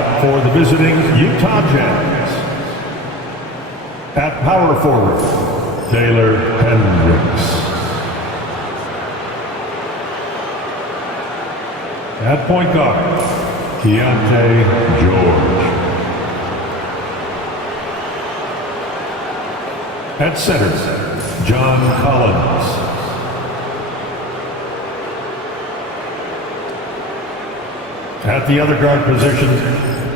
lineup for the visiting Utah Jazz. At power forward, Taylor Hendricks. At point guard, Keontae George. At center, John Collins. At the other guard position,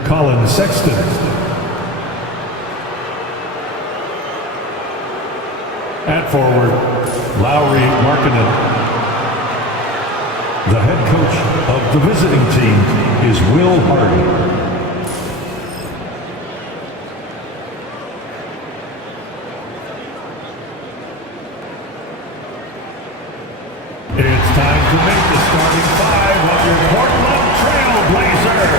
Colin Sexton. At forward, Lauri Markkanen. The head coach of the visiting team is Will Hardy. It's time to make the starting five of your Portland Trail Blazers.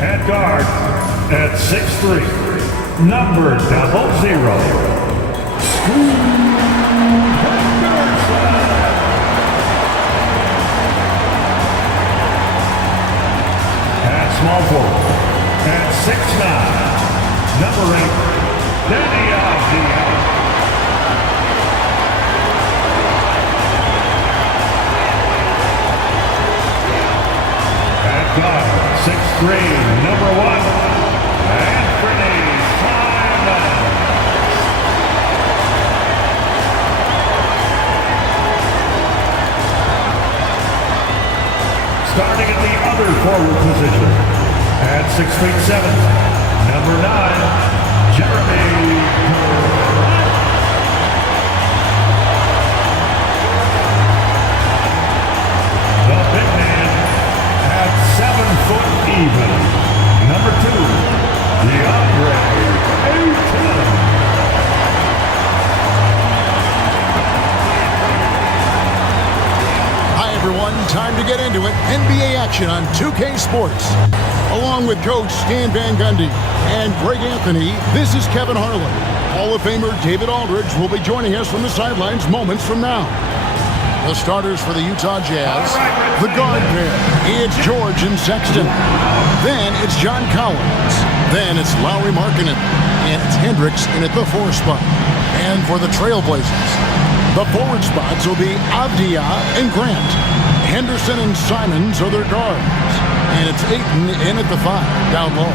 At guard, at 6'3", number 00. At small forward, at 6'9", number 8, Danny Avdija. At guard, 6'3", number 1, Anthony Simons. Starting at the other forward position, at 6'7", number 9, Jeremy Grant. The big man at 7 foot even, number 2, DeAndre Ayton. Everyone, time to get into it. NBA action on 2K Sports. Along with Coach Stan Van Gundy and Greg Anthony, this is Kevin Harlan. Hall of Famer David Aldridge will be joining us from the sidelines moments from now. The starters for the Utah Jazz, the guard pair, it's George and Sexton. Then it's John Collins. Then it's Lauri Markkanen. And it's Hendricks in at the 4 spot. And for the Trailblazers, the forward spots will be Avdija and Grant. Henderson and Simons are their guards. And it's Ayton in at the 5, down low.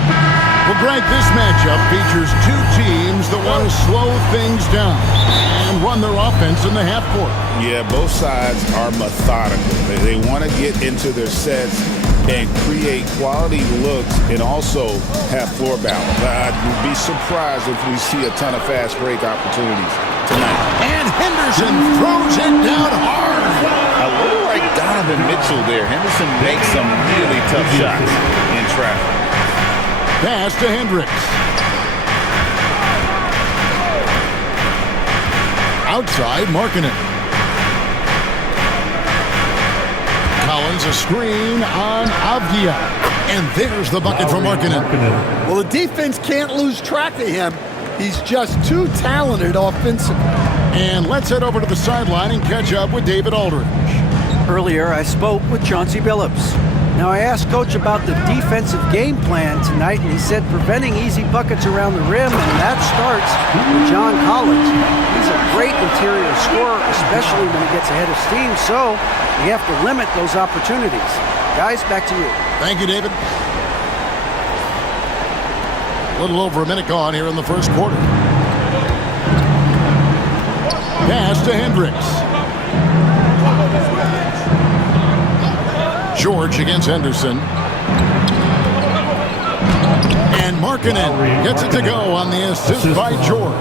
Well, Greg, this matchup features two teams that want to slow things down and run their offense in the half court. Yeah, both sides are methodical. They want to get into their sets and create quality looks and also have floor balance. I'd be surprised if we see a ton of fast break opportunities tonight. And Henderson throws it down hard. A little like Donovan Mitchell there. Henderson makes some really tough shots in traffic. Pass to Hendricks. Outside, Markkanen. Collins a screen on Avdija. And there's the bucket from Markkanen. Well, the defense can't lose track of him. He's just too talented offensively. And let's head over to the sideline and catch up with David Aldridge. Earlier, I spoke with Chauncey Billups. Now, I asked Coach about the defensive game plan tonight, and he said preventing easy buckets around the rim, and that starts with John Collins. He's a great interior scorer, especially when he gets ahead of steam, so we have to limit those opportunities. Guys, back to you. Thank you, David. A little over a minute gone here in the first quarter. Pass to Hendricks. George against Henderson. And Markkanen gets it to go on the assist by George.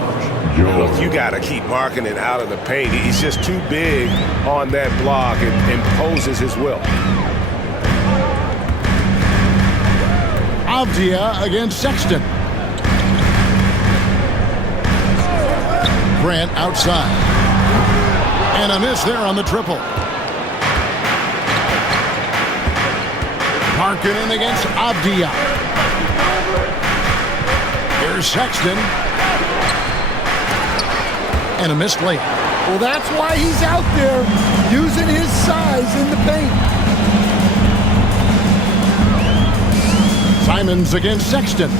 Look, you got to keep Markkanen out of the paint. He's just too big on that block. It imposes his will. Avdija against Sexton. Grant outside. And a miss there on the triple. Markkanen against Avdia. Here's Sexton. And a missed layup. Well, that's why he's out there using his size in the paint. Simons against Sexton.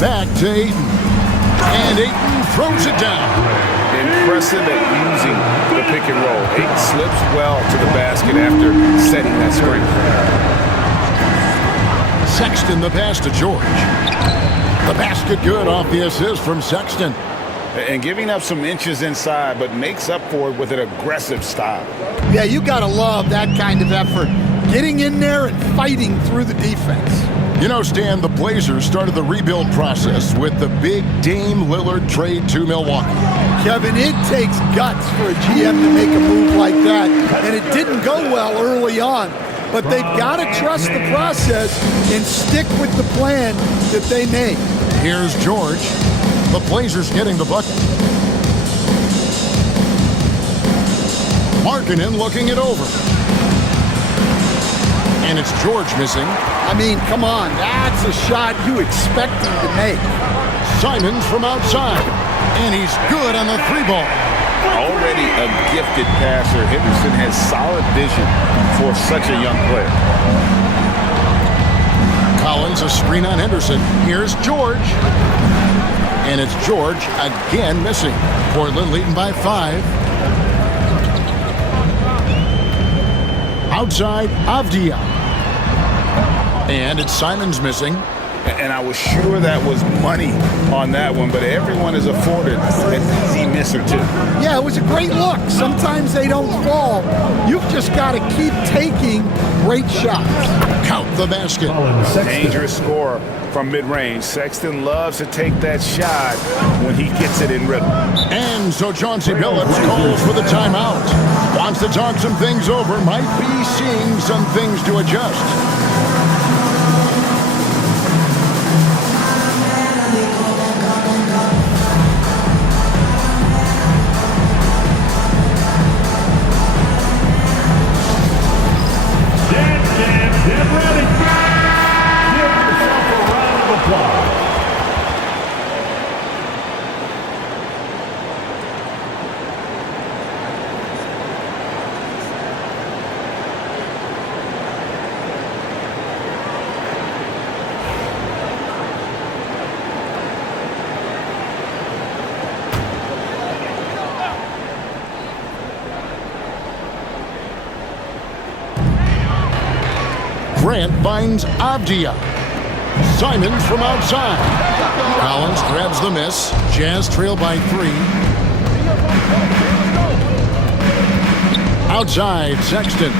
Back to Ayton. And Ayton throws it down. Impressive at using the pick and roll. Ayton slips well to the basket after setting that screen. Sexton the pass to George. The basket good off the assist from Sexton. And giving up some inches inside, but makes up for it with an aggressive style. Yeah, you got to love that kind of effort. Getting in there and fighting through the defense. You know, Stan, the Blazers started the rebuild process with the big Dame Lillard trade to Milwaukee. Kevin, it takes guts for a GM to make a move like that, and it didn't go well early on. But they've got to trust the process and stick with the plan that they made. Here's George. The Blazers getting the bucket. Markkanen looking it over. And it's George missing. I mean, come on, that's a shot you expect him to make. Simons from outside. And he's good on the three ball. Already a gifted passer, Henderson has solid vision for such a young player. Collins, a screen on Henderson. Here's George. And it's George again missing. Portland leading by 5. Outside, Avdia. And it's Simons missing. And I was sure that was money on that one, but everyone is afforded an easy miss or two. Yeah, it was a great look. Sometimes they don't fall. You've just got to keep taking great shots. Count the basket. Dangerous scorer from mid-range. Sexton loves to take that shot when he gets it in rhythm. And so Chauncey Billups calls for the timeout. Wants to talk some things over. Might be seeing some things to adjust. Get ready. Give yourself a round of applause. Grant finds Avdia. Simons from outside. Collins grabs the miss. Jazz trail by 3. Outside, Sexton.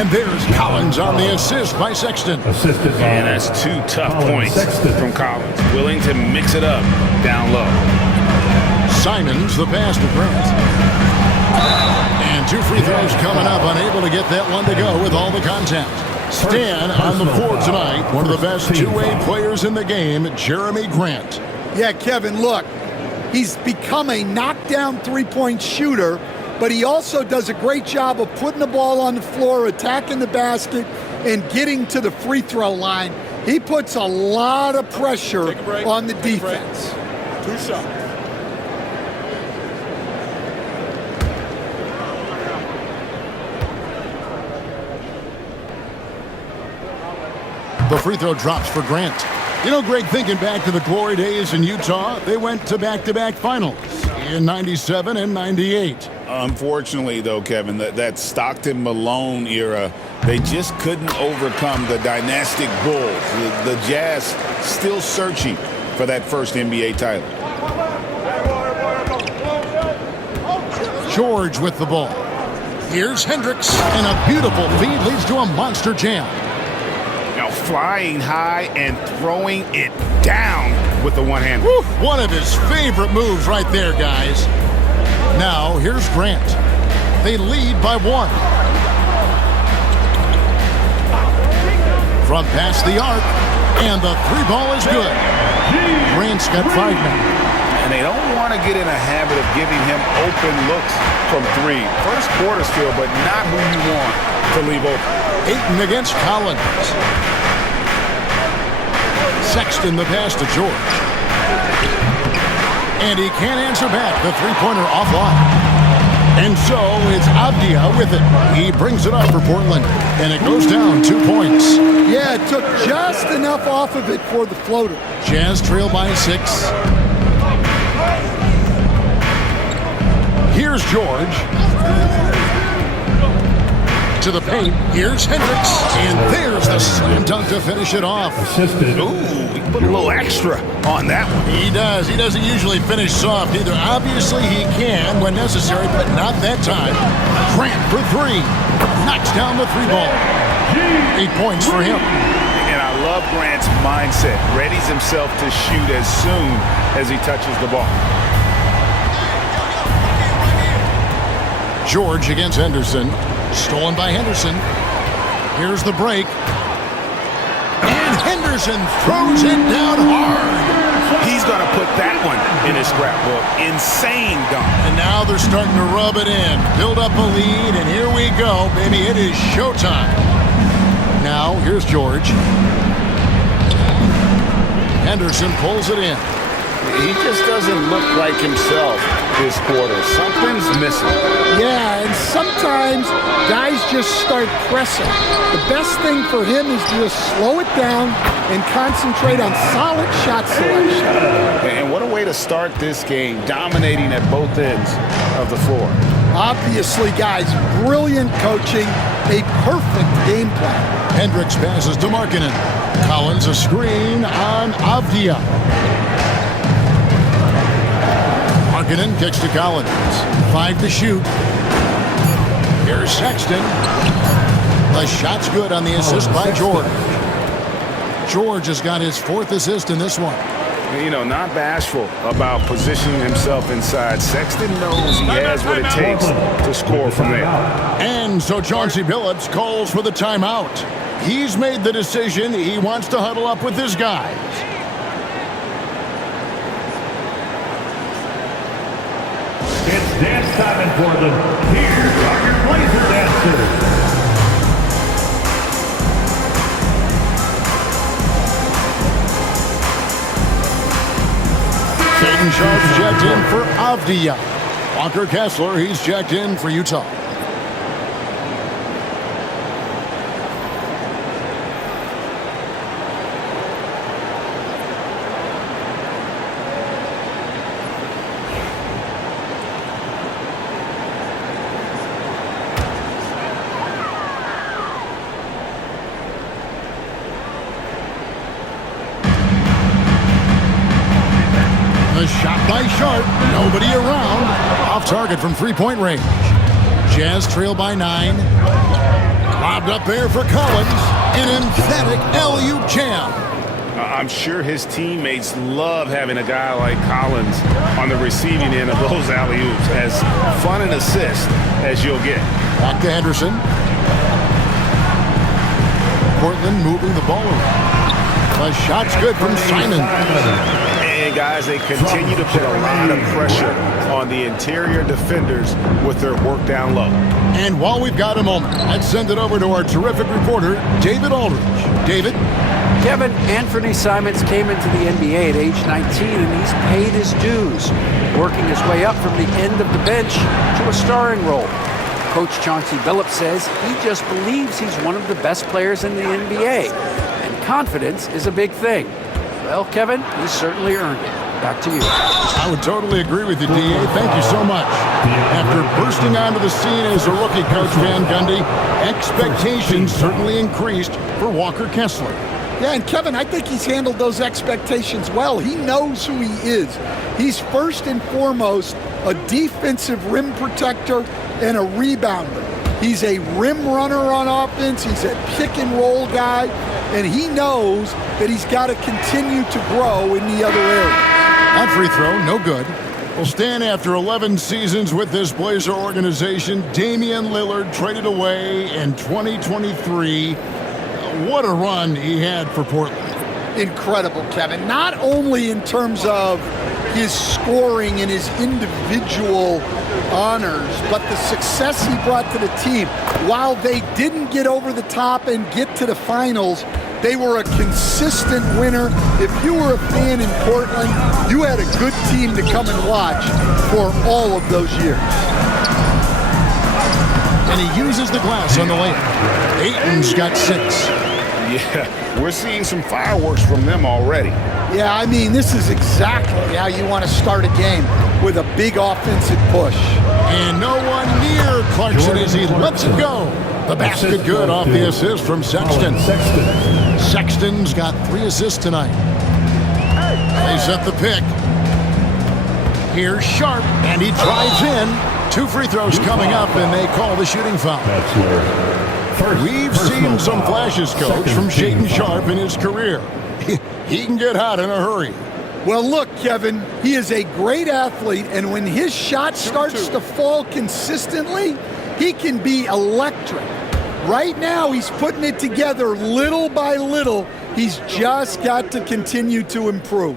And there's Collins on the assist by Sexton. Assisted by And that's 2 tough points Sexton. from Collins. Willing to mix it up down low. Simons, the pass to Grant. And 2 free throws coming up, unable to get that one to go with all the contact. Stan on the floor tonight, one of the best two-way players in the game, Jeremy Grant. Yeah, Kevin, look, he's become a knockdown three-point shooter, but he also does a great job of putting the ball on the floor, attacking the basket, and getting to the free throw line. He puts a lot of pressure on the defense. 2 shots. The free throw drops for Grant. You know, Greg, thinking back to the glory days in Utah, they went to back-to-back finals in 97 and 98. Unfortunately, though, Kevin, that Stockton-Malone era, they just couldn't overcome the dynastic Bulls. The Jazz still searching for that first NBA title. George with the ball. Here's Hendricks, and a beautiful feed leads to a monster jam. Now flying high and throwing it down with the one-hand. One of his favorite moves right there, guys. Now, here's Grant. They lead by 1. From past the arc, and the 3 ball is good. Grant's got 5 now. and they don't want to get in a habit of giving him open looks from three. First quarter still, but not who you want to leave open. Ayton against Collins. Sexton the pass to George. And he can't answer back. The three-pointer offline. And so it's Avdia with it. He brings it up for Portland, and it goes down 2 points. Yeah, it took just enough off of it for the floater. Jazz trail by 6. Here's George. To the paint. Here's Hendricks. And there's the slam dunk to finish it off. Ooh, he put a little extra on that one. He does. He doesn't usually finish soft either. Obviously, he can when necessary, but not that time. Grant for 3. Knocks down the 3 ball. 8 points for him. And I love Grant's mindset. Readies himself to shoot as soon as he touches the ball. George against Henderson. Stolen by Henderson. Here's the break. And Henderson throws it down hard. He's going to put that one in his scrapbook. Insane dunk. And now they're starting to rub it in. Build up a lead, and here we go, baby. It is showtime. Now, here's George. Henderson pulls it in. He just doesn't look like himself this quarter. Something's missing. Yeah, and sometimes guys just start pressing. The best thing for him is to just slow it down and concentrate on solid shot selection. And what a way to start this game, dominating at both ends of the floor. Obviously, guys, brilliant coaching, a perfect game plan. Hendricks passes to Markkanen. Collins a screen on Avdia. Markkanen kicks to Collins. 5 to shoot. Here's Sexton. The shot's good on the assist by George. George has got his 4th assist in this one. You know, not bashful about positioning himself inside. Sexton knows he has what it takes to score from there. And so Chauncey Billups calls for the timeout. He's made the decision. He wants to huddle up with his guys. It's dance time in Portland. Here are your Blazer dancers. Shaden Sharp's checked in for Avdia. Walker Kessler, he's checked in for Utah. The shot by Sharp. Nobody around. Off target from three-point range. Jazz trail by 9. Lobbed up there for Collins. An emphatic alley-oop jam. I'm sure his teammates love having a guy like Collins on the receiving end of those alley-oops. As fun an assist as you'll get. Back to Henderson. Portland moving the ball around. The shot's good from Simon. And guys, they continue to put a lot of pressure on the interior defenders with their work down low. And while we've got a moment, let's send it over to our terrific reporter, David Aldridge. David? Kevin, Anthony Simons came into the NBA at age 19, and he's paid his dues, working his way up from the end of the bench to a starring role. Coach Chauncey Billups says he just believes he's one of the best players in the NBA, and confidence is a big thing. Well, Kevin, he's certainly earned it. Back to you. I would totally agree with you, D.A. Thank you so much. After bursting onto the scene as a rookie, Coach Van Gundy, expectations certainly increased for Walker Kessler. Yeah, and Kevin, I think he's handled those expectations well. He knows who he is. He's first and foremost a defensive rim protector and a rebounder. He's a rim runner on offense. He's a pick and roll guy, and he knows that he's got to continue to grow in the other areas. That free throw, no good. Will stand after 11 seasons with this Blazer organization. Damian Lillard traded away in 2023. What a run he had for Portland. incredible, Kevin. Not only in terms of his scoring and his individual honors, but the success he brought to the team. While they didn't get over the top and get to the finals, they were a consistent winner. If you were a fan in Portland, you had a good team to come and watch for all of those years. And he uses the glass on the layup. Ayton's got 6. Yeah, we're seeing some fireworks from them already. Yeah, I mean, this is exactly how you want to start a game, with a big offensive push. And no one near Clarkson as he lets it go. The basket good off the assist from Sexton. Sexton's got 3 assists tonight. They set the pick. Here's Sharp, and he drives in. 2 free throws coming up, and they call the shooting foul. We've seen some flashes, Coach, from Shaedon Sharp in his career. He can get hot in a hurry. Well, look, Kevin, he is a great athlete, and when his shot starts to fall consistently, he can be electric. Right now, he's putting it together little by little. He's just got to continue to improve.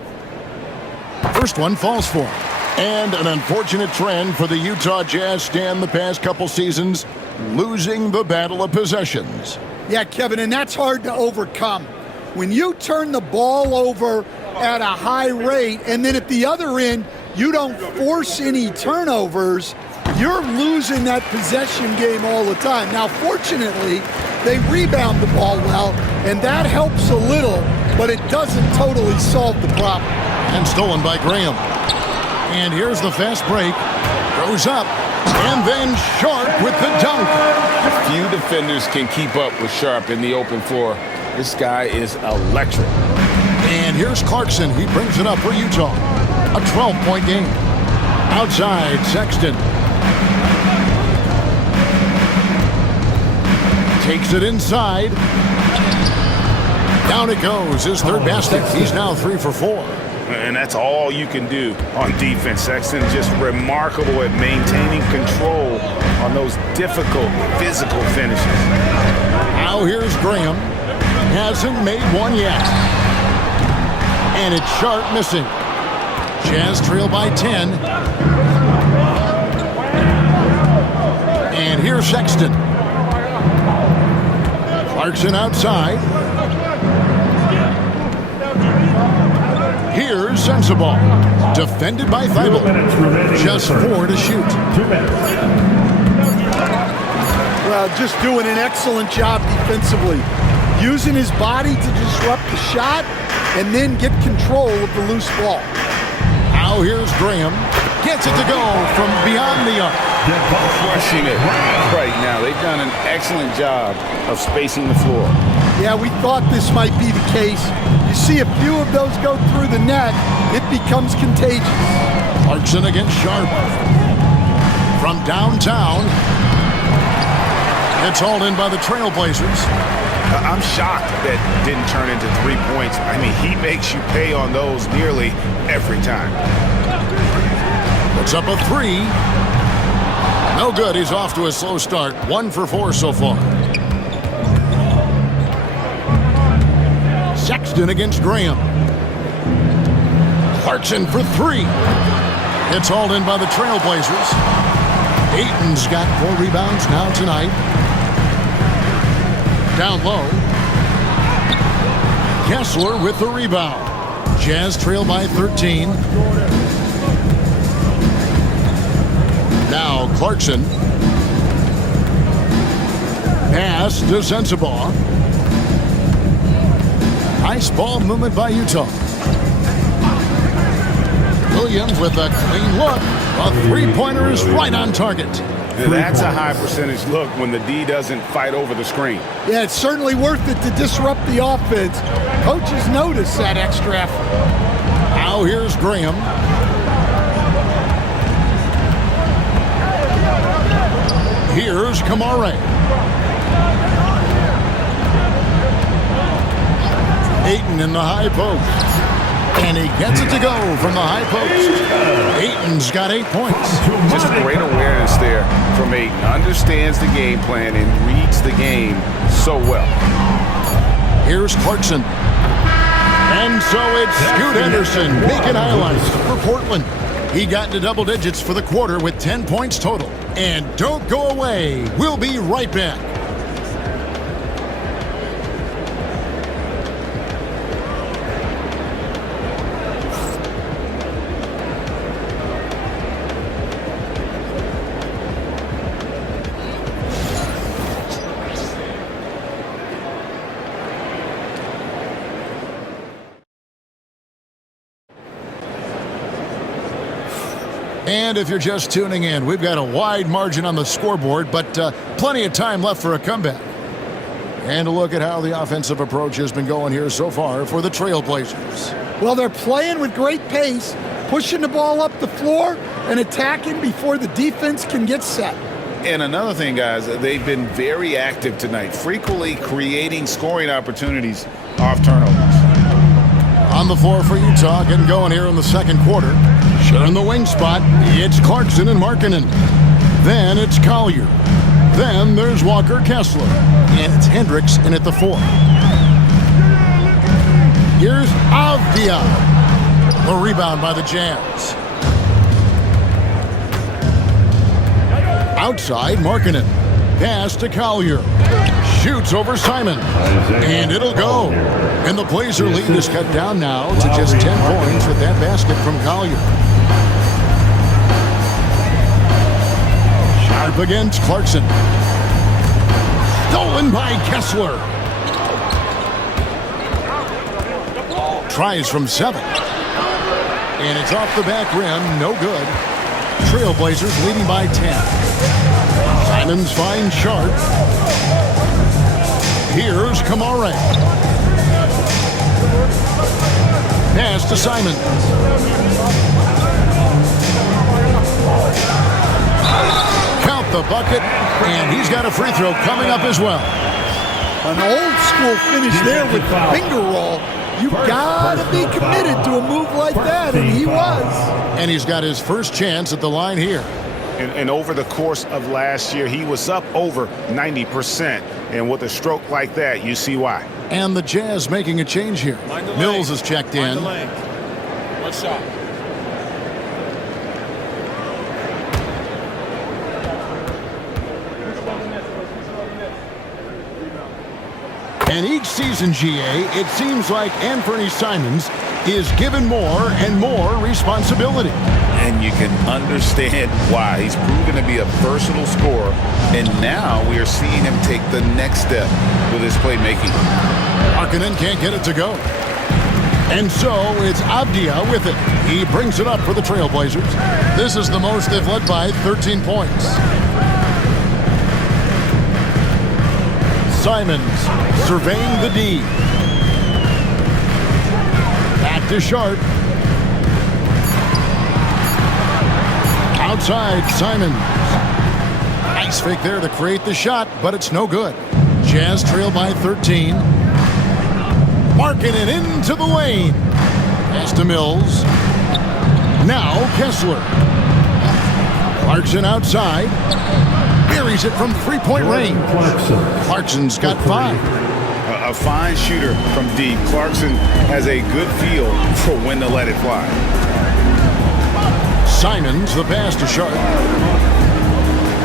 First one falls for him. And an unfortunate trend for the Utah Jazz Stan the past couple seasons, losing the battle of possessions. Yeah, Kevin, and that's hard to overcome. When you turn the ball over at a high rate, and then at the other end, you don't force any turnovers, you're losing that possession game all the time. Now, fortunately, they rebound the ball well, and that helps a little, but it doesn't totally solve the problem. And stolen by Graham. And here's the fast break. Goes up, and then Sharp with the dunk. Few defenders can keep up with Sharp in the open floor. This guy is electric. And here's Clarkson. He brings it up for Utah. A 12-point game. Outside, Sexton. Takes it inside. Down it goes. His third basket. He's now 3 for 4. And that's all you can do on defense. Sexton just remarkable at maintaining control on those difficult physical finishes. Now here's Graham. Hasn't made one yet. And it's Sharp missing. Jazz trail by 10. And here's Sexton. Clarkson outside. Here's Sensabaugh. Defended by Thibault. Just 4 to shoot. 2 minutes. Well, just doing an excellent job defensively. Using his body to disrupt the shot and then get control of the loose ball. Now here's Graham. Gets it to go from beyond the arc. Crushing it right now. They've done an excellent job of spacing the floor. Yeah, we thought this might be the case. You see a few of those go through the net, it becomes contagious. Clarkson against Sharp. From downtown. It's hauled in by the Trailblazers. I'm shocked that didn't turn into 3 points. I mean, he makes you pay on those nearly every time. Puts up a 3. No good. He's off to a slow start. 1 for 4 so far. Sexton against Graham. Clarkson for 3. It's hauled in by the Trailblazers. Ayton's got 4 rebounds now tonight. Down low. Kessler with the rebound. Jazz trail by 13. Now Clarkson. Pass to Sensabaugh. Nice ball movement by Utah. Williams with a clean look. A three-pointer is right on target. That's a high percentage look when the D doesn't fight over the screen. Yeah, it's certainly worth it to disrupt the offense. Coaches notice that extra effort. Now here's Graham. Here's Kamare. Ayton in the high post. And he gets it to go from the high post. Ayton's got 8 points. Just great awareness there from Ayton. Understands the game plan and reads the game so well. Here's Clarkson. And so it's Scoot Henderson making highlights for Portland. He got into double digits for the quarter with 10 points total. And don't go away. We'll be right back. And if you're just tuning in, we've got a wide margin on the scoreboard, but plenty of time left for a comeback. And a look at how the offensive approach has been going here so far for the Trailblazers. Well, they're playing with great pace, pushing the ball up the floor and attacking before the defense can get set. And another thing, guys, they've been very active tonight, frequently creating scoring opportunities off turnovers. On the floor for Utah, getting going here in the second quarter. Sharing the wing spot, it's Clarkson and Markkanen. Then it's Collier. Then there's Walker Kessler. And it's Hendricks in at the 4. Here's Avdia. The rebound by the Jazz. Outside, Markkanen. Pass to Collier. Shoots over Simon. And it'll go. And the Blazer lead is cut down now to just 10 points with that basket from Collier. Sharp against Clarkson. Stolen by Kessler. Tries from 7. And it's off the back rim. No good. Trailblazers leading by 10. Simons finds Sharp. Here's Kamare. Pass to Simon. Count the bucket, and he's got a free throw coming up as well. An old school finish there with the finger roll. You've got to be committed to a move like that, and he was. And he's got his first chance at the line here. And over the course of last year, he was up over 90%. And with a stroke like that, you see why. And the Jazz making a change here. Mills is checked in. One shot. And each season, GA, it seems like Anthony Simons is given more and more responsibility. And you can understand why. He's proven to be a versatile scorer, and now we are seeing him take the next step with his playmaking. Markkanen can't get it to go. And so it's Avdia with it. He brings it up for the Trailblazers. This is the most they've led by 13 points. Simons surveying the D. Back to Sharp. Outside, Simons. Nice fake there to create the shot, but it's no good. Jazz trail by 13. Markkanen into the lane. Pass to Mills. Now Kessler. Clarkson outside. Buries it from three-point range. Clarkson's got 5. A fine shooter from deep. Clarkson has a good feel for when to let it fly. Simons, the pass to Sharp.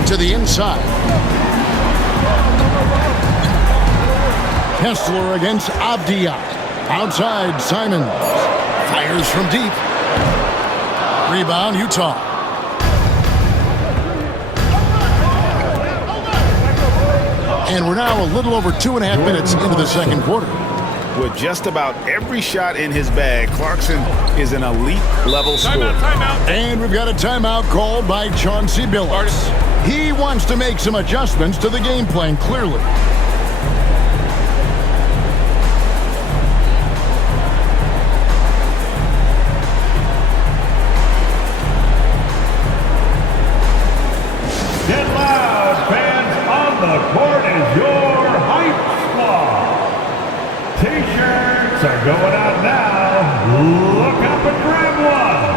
To the inside. Kessler against Avdia. Outside, Simons. Fires from deep. Rebound, Utah. And we're now a little over 2.5 minutes into the second quarter. With just about every shot in his bag, Clarkson is an elite-level scorer. Timeout. And we've got a timeout called by Chauncey Billups. He wants to make some adjustments to the game plan, clearly. Get loud, fans. On the court is your hype squad. T-shirts are going out now. Look up and grab one.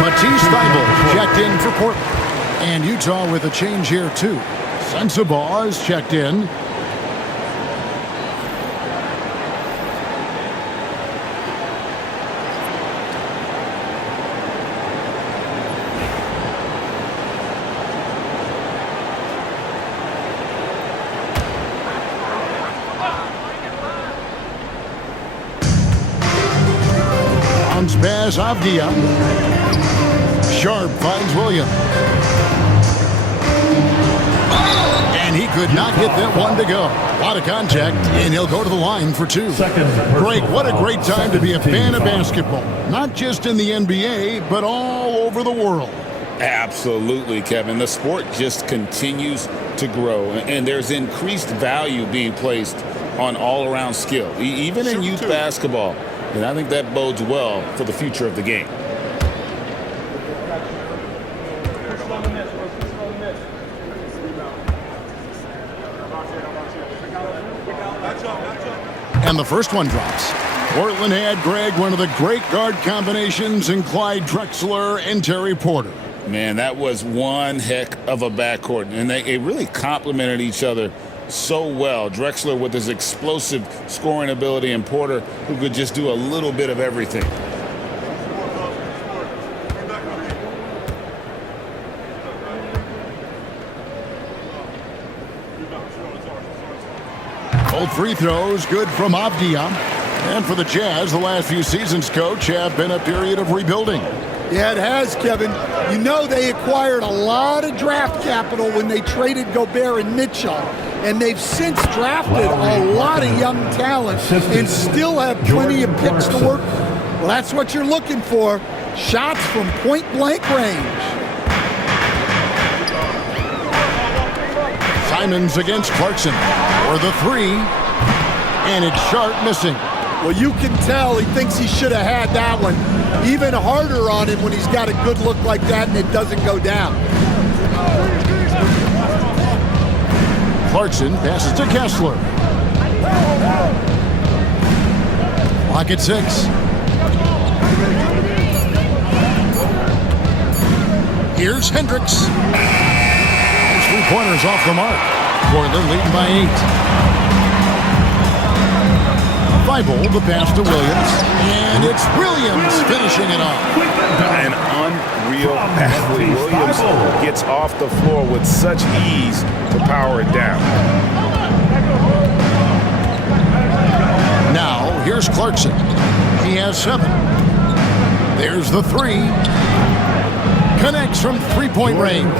Matisse Thybulle checked in for Portland. And Utah with a change here, too. Sensabaugh is checked in. Bounce pass, Avdia. Sharp finds Williams. And he could not get that one to go. A lot of contact, and he'll go to the line for two. Greg, what a great time to be a fan of basketball. Not just in the NBA, but all over the world. Absolutely, Kevin. The sport just continues to grow, and there's increased value being placed on all-around skill, even in youth basketball. And I think that bodes well for the future of the game. And the first one drops. Portland had, Greg, one of the great guard combinations in Clyde Drexler and Terry Porter. Man, that was one heck of a backcourt, and they really complemented each other so well. Drexler with his explosive scoring ability, and Porter who could just do a little bit of everything. Both free throws good from Avdia. And for the Jazz, the last few seasons, Coach, have been a period of rebuilding. Yeah, it has, Kevin. You know they acquired a lot of draft capital when they traded Gobert and Mitchell. And they've since drafted a lot of young talent and still have plenty of picks to work with. Well, that's what you're looking for. Shots from point-blank range. Simons against Clarkson for the three. And it's Sharp missing. Well, you can tell he thinks he should have had that one. Even harder on him when he's got a good look like that and it doesn't go down. Clarkson passes to Kessler. Clock at 6. Here's Hendricks. Those 3-pointers off the mark. Portland leading by 8. Thibault, the pass to Williams. And it's Williams finishing it off. An unreal athlete. Williams gets off the floor with such ease to power it down. Now, here's Clarkson. He has 7. There's the 3. Connects from three-point range.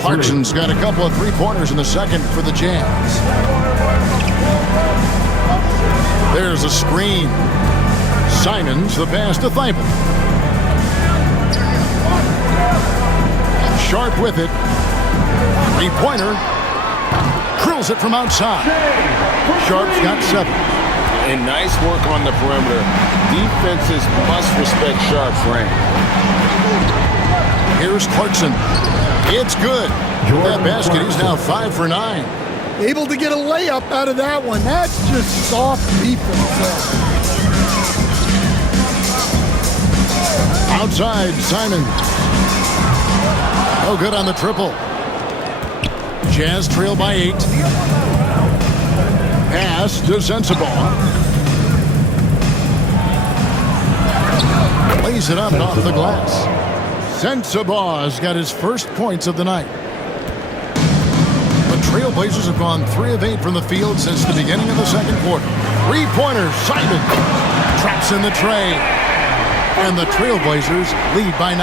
Clarkson's got a couple of three-pointers in the second for the Jazz. There's a screen. Simons, the pass to Thibault. Sharp with it. Three-pointer. Drills it from outside. Sharp's got 7. And nice work on the perimeter. Defenses must respect Sharp's range. Here's Clarkson. It's good. That basket, he's now 5 for 9. Able to get a layup out of that one. That's just soft defense. Outside, Simon. No good on the triple. Jazz trail by 8. Pass to Sensabaugh. Lays it up and off the glass. Sensabaugh's got his first points of the night. The Trailblazers have gone 3 of 8 from the field since the beginning of the second quarter. 3-pointer, Simon traps in the tray. And the Trailblazers lead by 9.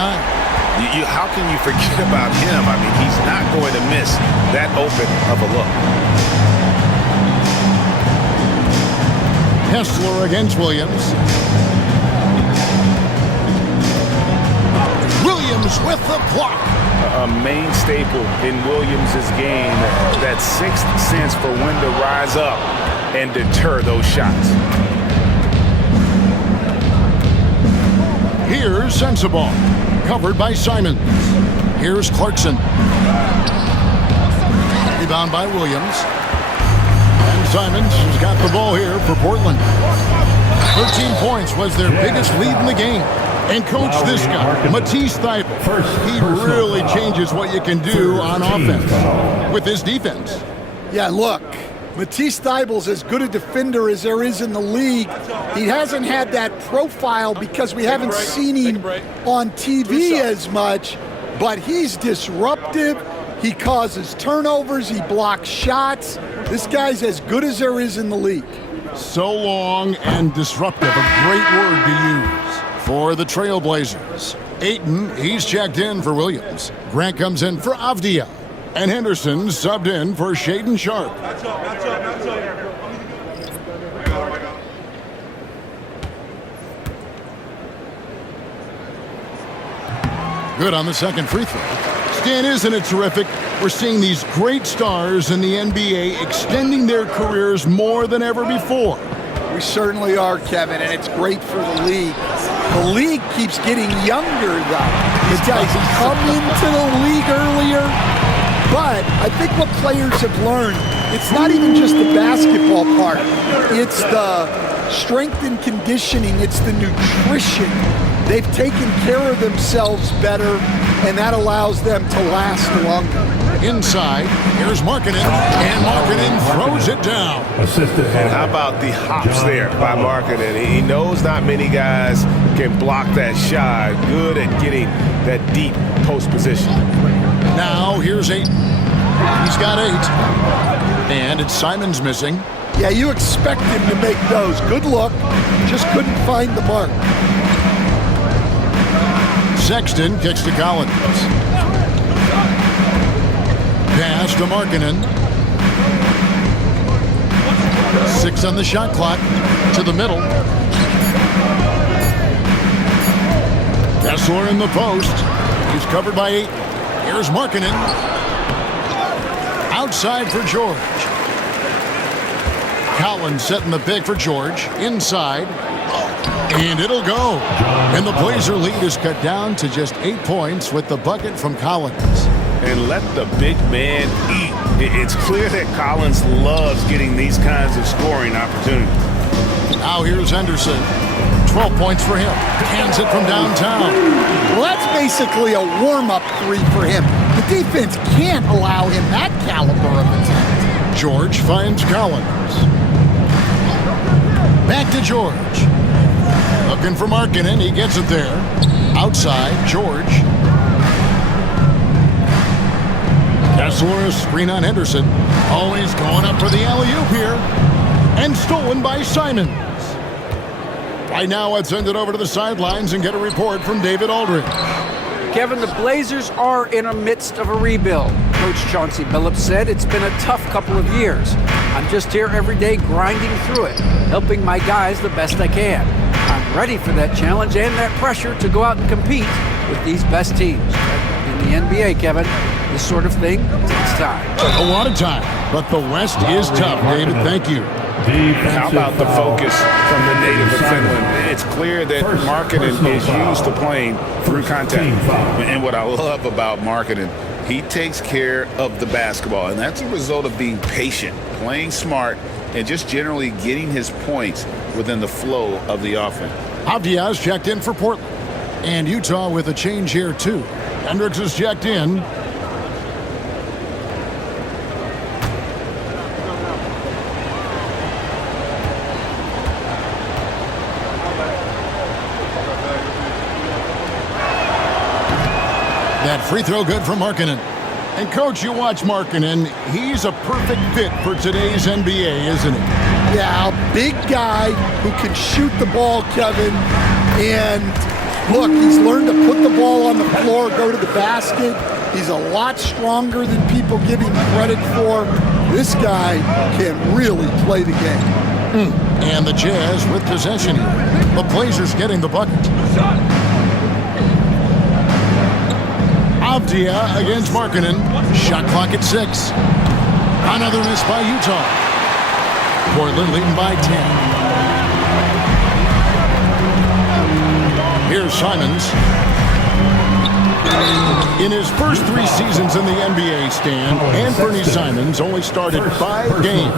How can you forget about him? I mean, he's not going to miss that open of a look. Kessler against Williams. Williams with the block. A main staple in Williams' game, that sixth sense for when to rise up and deter those shots. Here's Sensabaugh, covered by Simons. Here's Clarkson. Rebound by Williams. And Simons has got the ball here for Portland. 13 points was their biggest lead in the game. And coach this guy, Matisse Thybulle. He really changes what you can do on offense with his defense. Yeah, look, Matisse Thybulle's as good a defender as there is in the league. He hasn't had that profile because we haven't seen him on TV as much, but he's disruptive. He causes turnovers. He blocks shots. This guy's as good as there is in the league. So long and disruptive, a great word to use for the Trailblazers. Ayton, he's checked in for Williams. Grant comes in for Avdia. And Henderson subbed in for Shaedon Sharpe. Good on the second free throw. Stan, isn't it terrific? We're seeing these great stars in the NBA extending their careers more than ever before. We certainly are, Kevin, and it's great for the league. The league keeps getting younger, though. These guys come into the league earlier, but I think what players have learned, it's not even just the basketball part. It's the strength and conditioning. It's the nutrition. They've taken care of themselves better, and that allows them to last longer. Inside, here's Markkanen, and Markkanen throws it down. Assisted. And how about the hops there by Markkanen? He knows not many guys can block that shot. Good at getting that deep post position. Now, here's Ayton. He's got 8. And it's Simons missing. Yeah, you expect him to make those. Good look. Just couldn't find the mark. Sexton kicks to Collins. Pass to Markkanen. 6 on the shot clock. To the middle. Kessler in the post. He's covered by 8. Here's Markkanen. Outside for George. Collins setting the pick for George. Inside. And it'll go. And the Blazer lead is cut down to just 8 points with the bucket from Collins. And let the big man eat. It's clear that Collins loves getting these kinds of scoring opportunities. Now here's Henderson. 12 points for him. Cans it from downtown. Well, that's basically a warm-up 3 for him. The defense can't allow him that caliber of attempt. George finds Collins. Back to George. Looking for Markkanen. He gets it there. Outside, George. Kessler, screen on Henderson. Always going up for the alley-oop here. And stolen by Simons. Right now, let's send it over to the sidelines and get a report from David Aldridge. Kevin, the Blazers are in the midst of a rebuild. Coach Chauncey Billups said it's been a tough couple of years. I'm just here every day grinding through it, helping my guys the best I can. I'm ready for that challenge and that pressure to go out and compete with these best teams. In the NBA, Kevin, this sort of thing takes time. A lot of time, but the West is tough, David. Thank you. How about the focus from the native of Finland? It's clear that Markkanen is used to playing through contact. And what I love about Markkanen, he takes care of the basketball, and that's a result of being patient, playing smart, and just generally getting his points within the flow of the offense. Avdia's checked in for Portland. And Utah with a change here, too. Hendricks is checked in. That free throw good for Markkanen. And, Coach, you watch Markkanen. He's a perfect fit for today's NBA, isn't he? Yeah, a big guy who can shoot the ball, Kevin. And, look, he's learned to put the ball on the floor, go to the basket. He's a lot stronger than people give him credit for. This guy can really play the game. And the Jazz with possession here. The Blazers getting the bucket. Avdia against Markkanen. Shot clock at 6. Another miss by Utah. Portland leading by 10. Here's Simons. In his first 3 seasons in the NBA, Stan, Anthony Simons only started 5 games.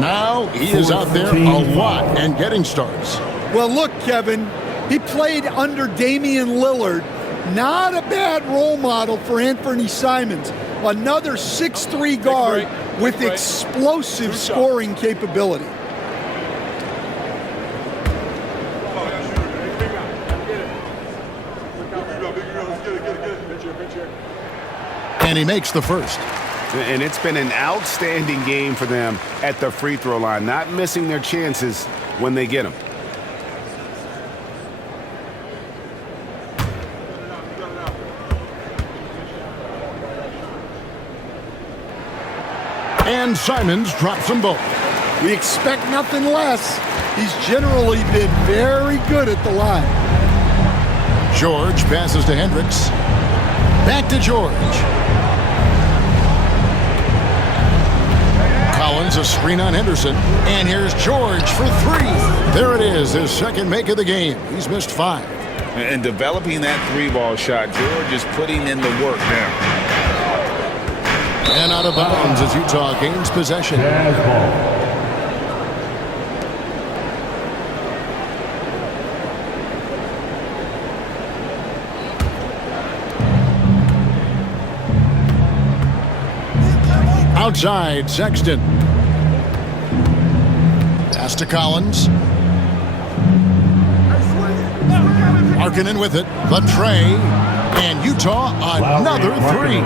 Now he is out there a lot and getting starts. Well, look, Kevin, He played under Damian Lillard. Not a bad role model for Anthony Simons. Another 6'3" guard with explosive scoring capability. And he makes the first. And it's been an outstanding game for them at the free throw line, not missing their chances when they get them. And Simons drops them both. We expect nothing less. He's generally been very good at the line. George passes to Hendricks. Back to George. Collins, a screen on Henderson. And here's George for three. There it is, his second make of the game. He's missed 5. And developing that 3-ball shot, George is putting in the work now. And out of bounds as Utah gains possession. Jazz ball. Outside, Sexton. Pass to Collins. Markkanen with it. The tray. And Utah another 3.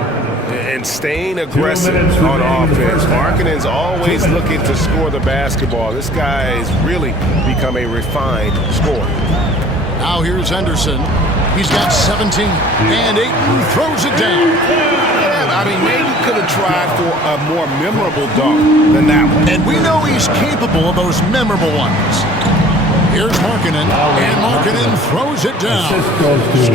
And staying aggressive on offense. Markkanen's always looking to score the basketball. This guy has really become a refined scorer. Now here's Henderson. He's got 17. And Ayton throws it down. I mean, maybe could have tried for a more memorable dunk than that one. And we know he's capable of those memorable ones. Here's Markkanen, and Markkanen throws it down.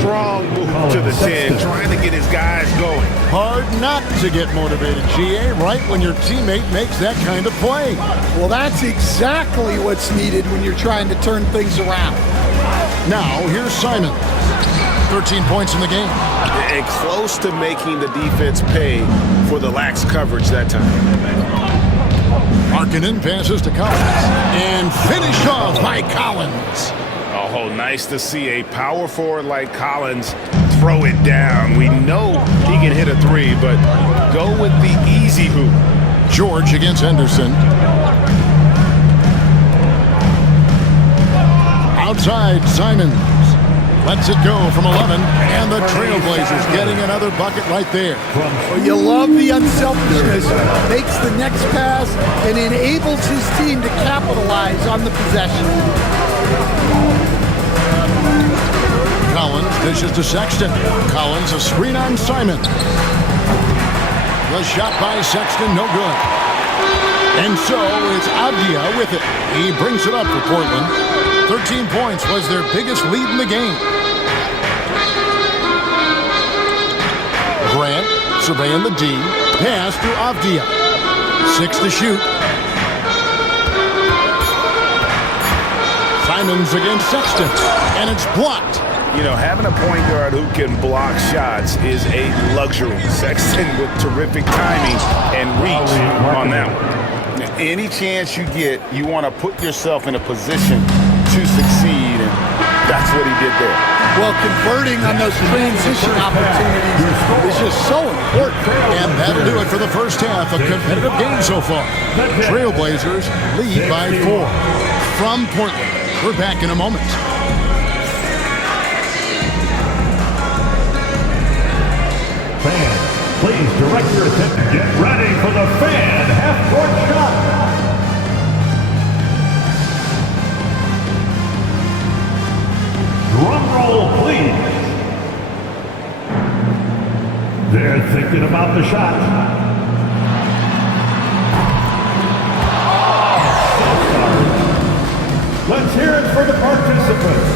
Strong move to the 10, trying to get his guys going. Hard not to get motivated, GA, right when your teammate makes that kind of play. Well, that's exactly what's needed when you're trying to turn things around. Now, here's Simon. 13 points in the game. And close to making the defense pay for the lax coverage that time. Markkanen passes to Collins. And finished off by Collins. Oh, nice to see a power forward like Collins throw it down. We know he can hit a 3, but go with the easy hoop. George against Henderson. Outside, Simons. Lets it go from 11, and the Trailblazers getting another bucket right there. Well, you love the unselfishness. Makes the next pass and enables his team to capitalize on the possession. Collins dishes to Sexton. Collins a screen on Simon. The shot by Sexton, no good. And so it's Avdia with it. He brings it up for Portland. 13 points was their biggest lead in the game. Grant surveying the D. Pass to Avdia. 6 to shoot. Simons against Sexton. And it's blocked. You know, having a point guard who can block shots is a luxury. Sexton with terrific timing and reach on that one. Any chance you get, you want to put yourself in a position to succeed, and that's what he did there. Well, converting on those transition opportunities is just so important. And that'll do it for the first half. A competitive game so far. Trailblazers lead by 4. From Portland, we're back in a moment. Fans, please direct your attention. Get ready for the fan half-court shot. Drum roll, please. They're thinking about the shot. Oh, so sorry. Let's hear it for the participants.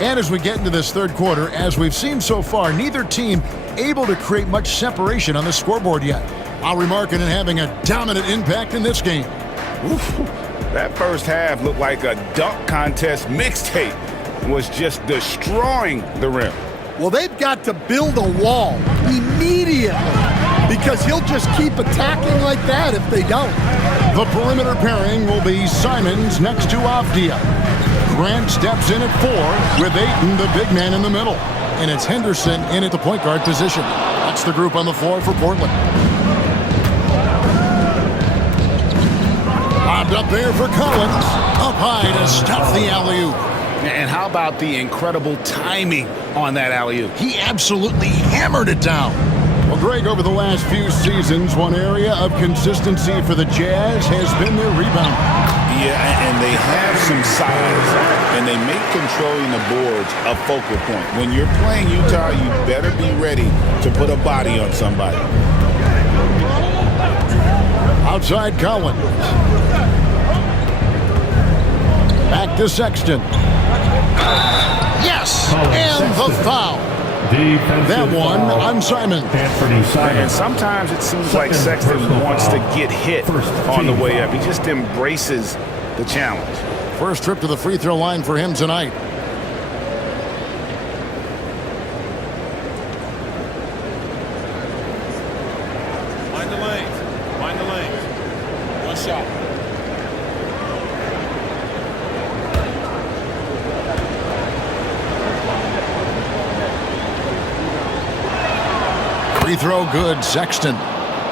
And as we get into this third quarter, as we've seen so far, neither team able to create much separation on the scoreboard yet. Lowry Markkanen having a dominant impact in this game. Oof. That first half looked like a dunk contest mixtape. Was just destroying the rim. Well, they've got to build a wall immediately because he'll just keep attacking like that if they don't. The perimeter pairing will be Simons next to Avdia. Grant steps in at 4 with Ayton, the big man, in the middle. And it's Henderson in at the point guard position. That's the group on the floor for Portland. Lobbed up there for Collins. Up high to stop the alley-oop. And how about the incredible timing on that alley-oop? He absolutely hammered it down. Well, Greg, over the last few seasons, one area of consistency for the Jazz has been their rebound. Yeah, and they have some size, and they make controlling the boards a focal point. When you're playing Utah, you better be ready to put a body on somebody. Outside Collins. Back to Sexton. Yes, and the foul. That one on Simon. And sometimes it seems like Sexton wants to get hit on the way up. He just embraces the challenge. First trip to the free throw line for him tonight. Mind the lanes. Mind the lanes. One shot. Free throw good, Sexton.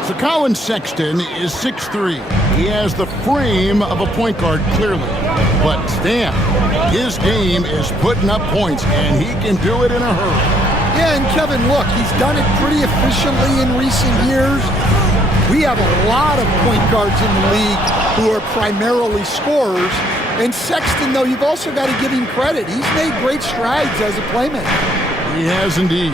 So Colin Sexton is 6'3". He has the frame of a point guard, clearly. But Stan, his game is putting up points, and he can do it in a hurry. Yeah, and Kevin, look, he's done it pretty efficiently in recent years. We have a lot of point guards in the league who are primarily scorers. And Sexton, though, you've also got to give him credit. He's made great strides as a playmaker. He has indeed.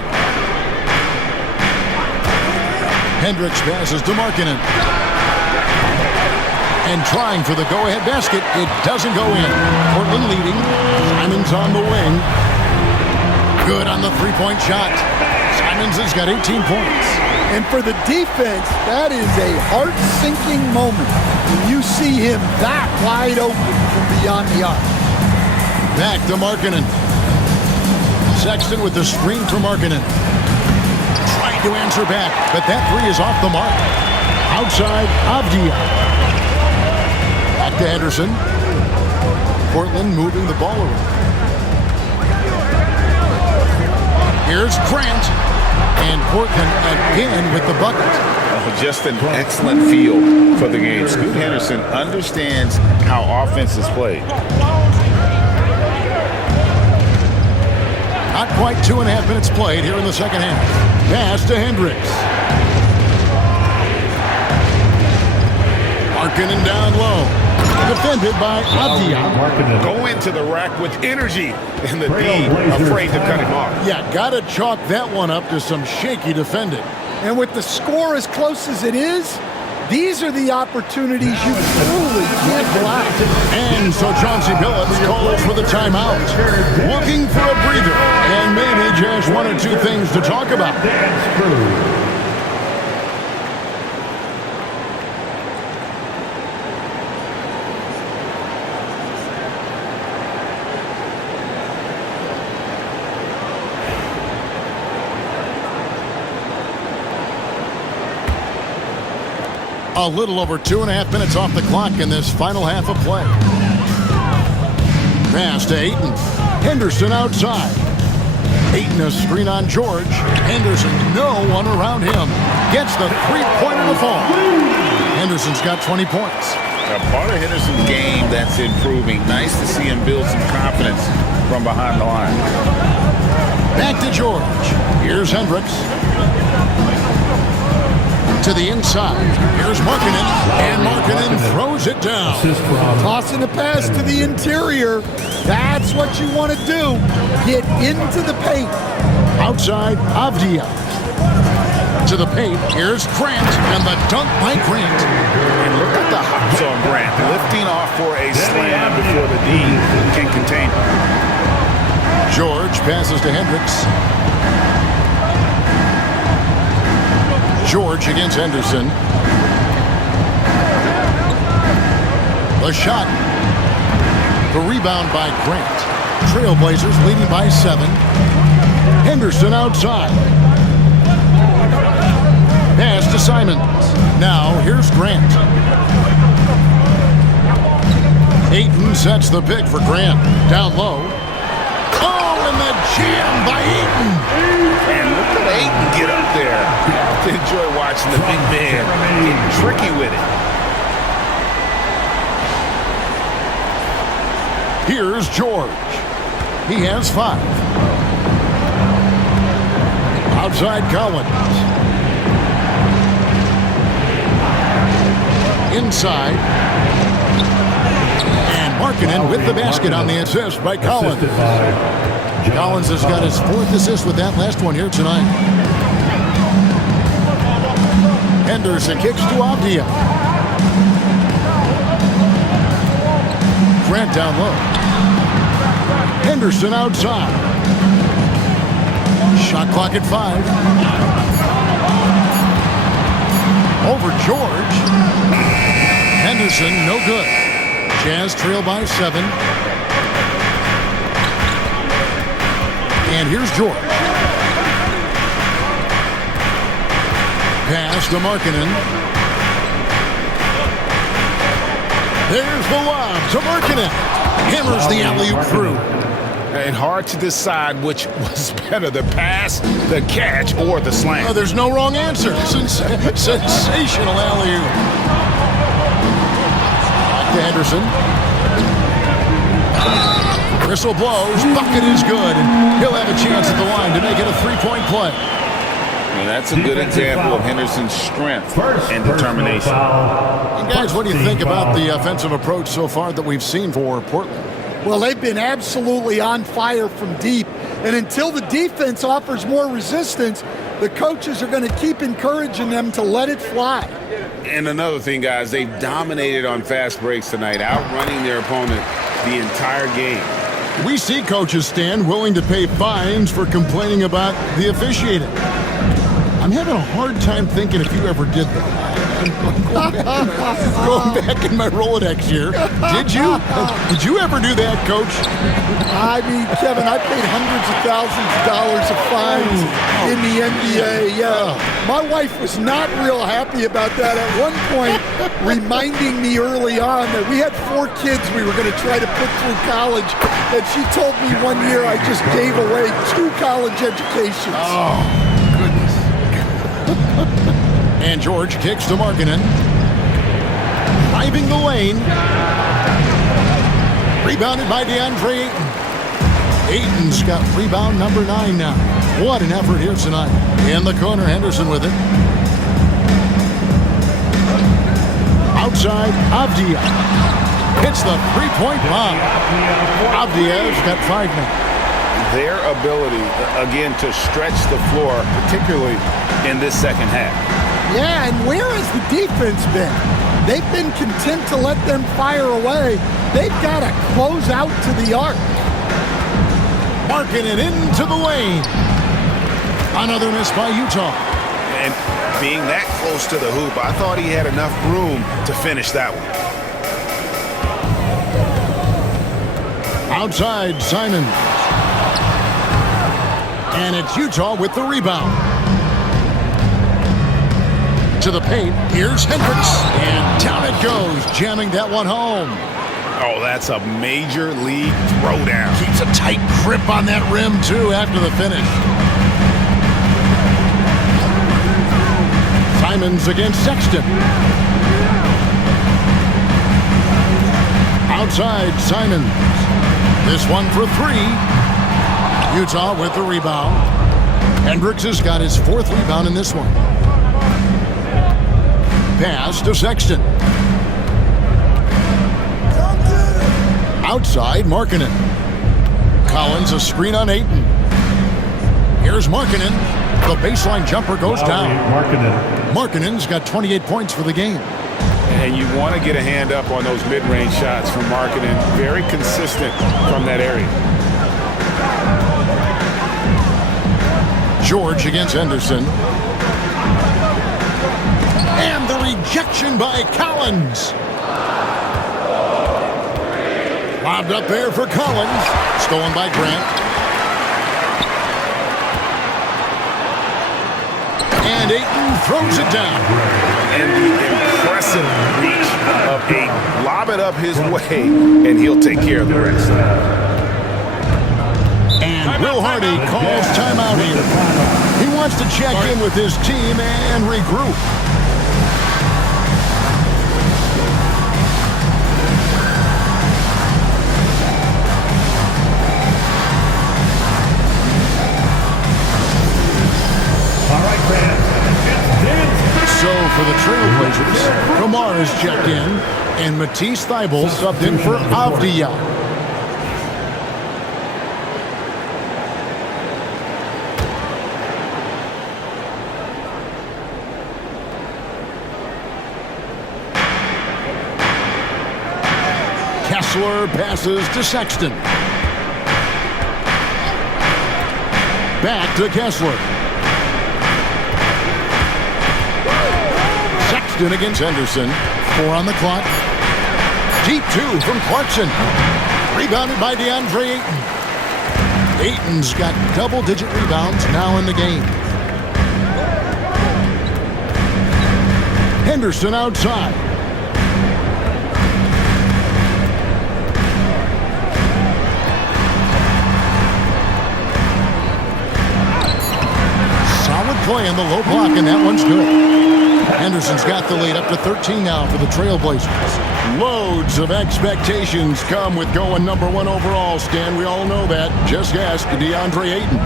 Hendricks passes to Markkanen. And trying for the go-ahead basket. It doesn't go in. Portland leading. Simons on the wing. Good on the three-point shot. Simons has got 18 points. And for the defense, that is a heart-sinking moment when you see him that wide open from beyond the arc. Back to Markkanen. Sexton with the screen for Markkanen. Trying to answer back, but that three is off the mark. Outside, Avdia. Back to Henderson. Portland moving the ball around. Here's Grant. And Portland again with the bucket. Oh, just an excellent feel for the game. Scoot Henderson understands how offense is played. Not quite 2.5 minutes played here in the second half. Pass to Hendricks. Markkanen down low. Defended by Avdia. Go into the rack with energy, and the D afraid to cut him off. Yeah, got to chalk that one up to some shaky defending. And with the score as close as it is, these are the opportunities you truly can't block. And so Chauncey Billups calls for the timeout. Looking for a breather, and maybe just one or two things to talk about. A little over 2.5 minutes off the clock in this final half of play. Pass to Ayton. Henderson outside. Ayton a screen on George. Henderson, no one around him. Gets the three-pointer to fall. Henderson's got 20 points. A part of Henderson's game that's improving. Nice to see him build some confidence from behind the line. Back to George. Here's Hendricks. To the inside. Here's Markkanen. And Markkanen throws it down. Tossing a pass to the interior. That's what you want to do. Get into the paint. Outside, Avdia. To the paint. Here's Grant. And the dunk by Grant. And look at the hops on Grant. Lifting off for a slam before the D can contain him. passes to Hendricks. George against Henderson. The shot. The rebound by Grant. Trailblazers leading by 7. Henderson outside. Pass to Simons. Now here's Grant. Ayton sets the pick for Grant. Down low. Oh, and the jam by Ayton. And look at Ayton get up there. You have to enjoy watching the big man getting tricky with it. Here's George. He has 5. Outside Collins. Inside. And Markkanen with the basket on the assist by Collins. Collins has got his 4th assist with that last one here tonight. Henderson kicks to Avdia. Grant down low. Henderson outside. Shot clock at 5. Over George. Henderson, no good. Jazz trail by 7. And here's George. Pass to Markkanen. There's the lob to Markkanen. Hammers the alley-oop through. And hard to decide which was better, the pass, the catch, or the slam. Oh, there's no wrong answer. Sensational alley-oop. Back to Henderson. Whistle blows. Bucket is good. And he'll have a chance at the line to make it a 3-point play. And that's a good example of Henderson's strength and determination. And guys, what do you think about the offensive approach so far that we've seen for Portland? Well, they've been absolutely on fire from deep. And until the defense offers more resistance, the coaches are going to keep encouraging them to let it fly. And another thing, guys, they've dominated on fast breaks tonight, outrunning their opponent the entire game. We see coaches stand willing to pay fines for complaining about the officiating. I'm having a hard time thinking if you ever did that. Going back in my Rolodex here. Did you? Did you ever do that, Coach? I mean, Kevin, I paid hundreds of thousands of dollars of fines in the NBA. Yeah. My wife was not real happy about that at one point, reminding me early on that we had 4 kids we were going to try to put through college. And she told me one year I just gave away 2 college educations. Oh, goodness. And George kicks to Markkanen. Driving the lane. Rebounded by DeAndre Ayton. Ayton's got rebound number 9 now. What an effort here tonight. In the corner, Henderson with it. Outside, Avdia. Hits the 3-point bomb. Avdia's got 5 now. Their ability, again, to stretch the floor, particularly in this second half. Yeah, and where has the defense been? They've been content to let them fire away. They've got to close out to the arc. Marking it into the lane. Another miss by Utah. And being that close to the hoop, I thought he had enough room to finish that one. Outside, Simons. And it's Utah with the rebound. To the paint, here's Hendricks. And down it goes, jamming that one home. Oh, that's a major league throwdown. Keeps a tight grip on that rim, too, after the finish. Simons against Sexton. Outside, Simons. This one for 3. Utah with the rebound. Hendricks has got his 4th rebound in this one. Pass to Sexton. Outside, Markkanen. Collins a screen on Ayton. Here's Markkanen. The baseline jumper goes down. Markkanen's got 28 points for the game. And you want to get a hand up on those mid-range shots from Markkanen. Very consistent from that area. George against Henderson. And the rejection by Collins. Lobbed up there for Collins. Stolen by Grant. And Ayton throws it down. And the impressive reach of Ayton. Lob it up his way, and he'll take care of the rest. And Will Hardy calls timeout here. He wants to check in with his team and regroup. So for the Trailblazers, Kamar is checked in, and Matisse Thybulle subbed in for Avdija. Kessler passes to Sexton. Back to Kessler. Sexton against Henderson. 4 on the clock. Deep 2 from Clarkson. Rebounded by DeAndre Ayton. Ayton's got double-digit rebounds now in the game. Henderson outside. Solid play in the low block, and that one's good. Henderson's got the lead up to 13 now for the Trailblazers. Loads of expectations come with going #1 overall, Stan. We all know that. Just ask DeAndre Ayton.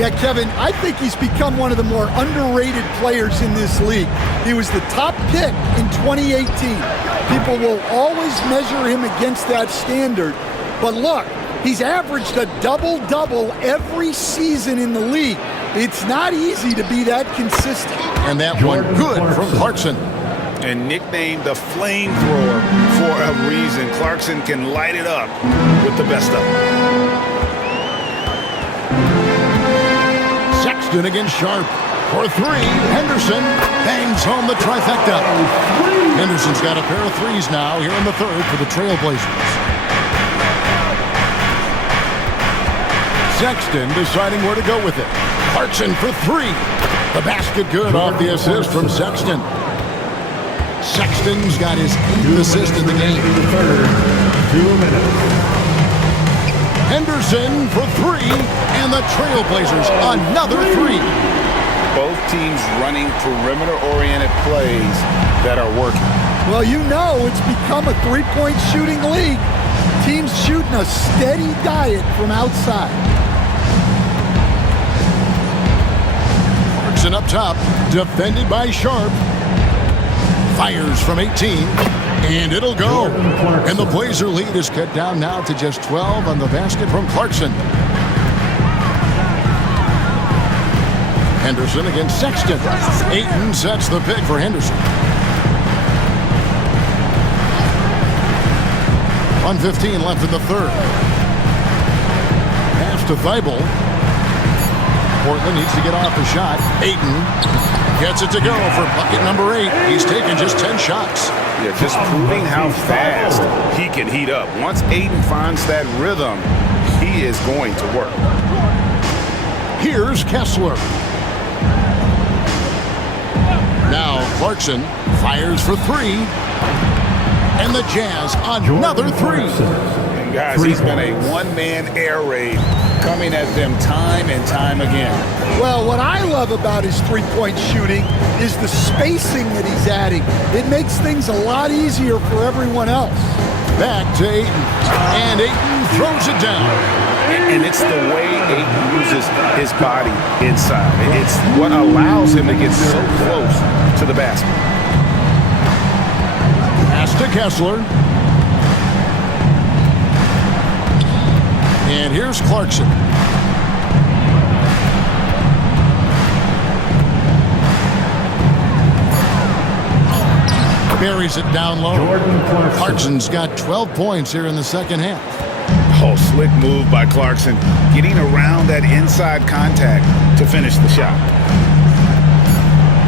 Yeah, Kevin, I think he's become one of the more underrated players in this league. He was the top pick in 2018. People will always measure him against that standard. But look, he's averaged a double-double every season in the league. It's not easy to be that consistent. And that one good from Clarkson. And nicknamed the flamethrower for a reason. Clarkson can light it up with the best of them. Sexton against Sharp. For 3, Henderson bangs home the trifecta. Henderson's got a pair of threes now here in the third for the Trailblazers. Sexton deciding where to go with it. Clarkson for 3. The basket good off the assist from Sexton. Sexton's got his 8th assist in the game. 2 minutes. Henderson for 3. And the Trailblazers another 3. Both teams running perimeter-oriented plays that are working. Well, you know it's become a three-point shooting league. Teams shooting a steady diet from outside. Clarkson up top, defended by Sharp. Fires from 18, and it'll go. And the Blazer lead is cut down now to just 12 on the basket from Clarkson. Henderson against Sexton. Ayton sets the pick for Henderson. 1:15 left in the third. Pass to Thybulle. Portland needs to get off the shot. Ayton gets it to go for bucket number 8. He's taken just 10 shots. Yeah, just proving how fast he can heat up. Once Ayton finds that rhythm, he is going to work. Here's Kessler. Now Clarkson fires for 3. And the Jazz another 3. And guys, he's been a one-man air raid coming at them time and time again. Well, what I love about his three-point shooting is the spacing that he's adding. It makes things a lot easier for everyone else. Back to Ayton. And Ayton throws it down. And it's the way Ayton uses his body inside. It's what allows him to get so close to the basket. Pass to Kessler. And here's Clarkson. Buries it down low. Clarkson's got 12 points here in the second half. Oh, slick move by Clarkson, getting around that inside contact to finish the shot.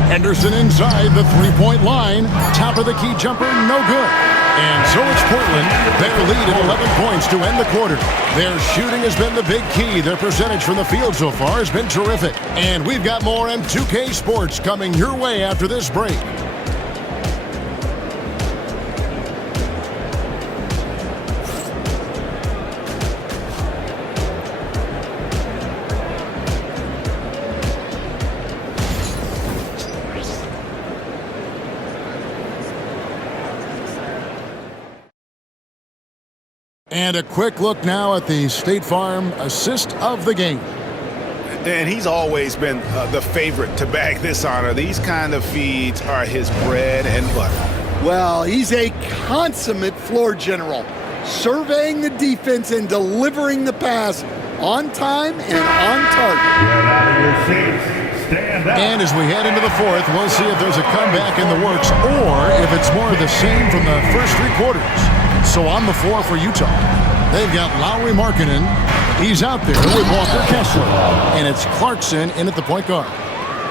Henderson inside the three-point line. Top of the key jumper, no good. And so it's Portland. Their lead at 11 points to end the quarter. Their shooting has been the big key. Their percentage from the field so far has been terrific. And we've got more M2K Sports coming your way after this break. And a quick look now at the State Farm assist of the game. And he's always been the favorite to bag this honor. These kind of feeds are his bread and butter. Well, he's a consummate floor general, surveying the defense and delivering the pass on time and on target. Get out of your seats. Stand up. And as we head into the fourth, we'll see if there's a comeback in the works or if it's more of the same from the first three quarters. So on the floor for Utah, they've got Lauri Markkanen. He's out there with Walker Kessler. And it's Clarkson in at the point guard.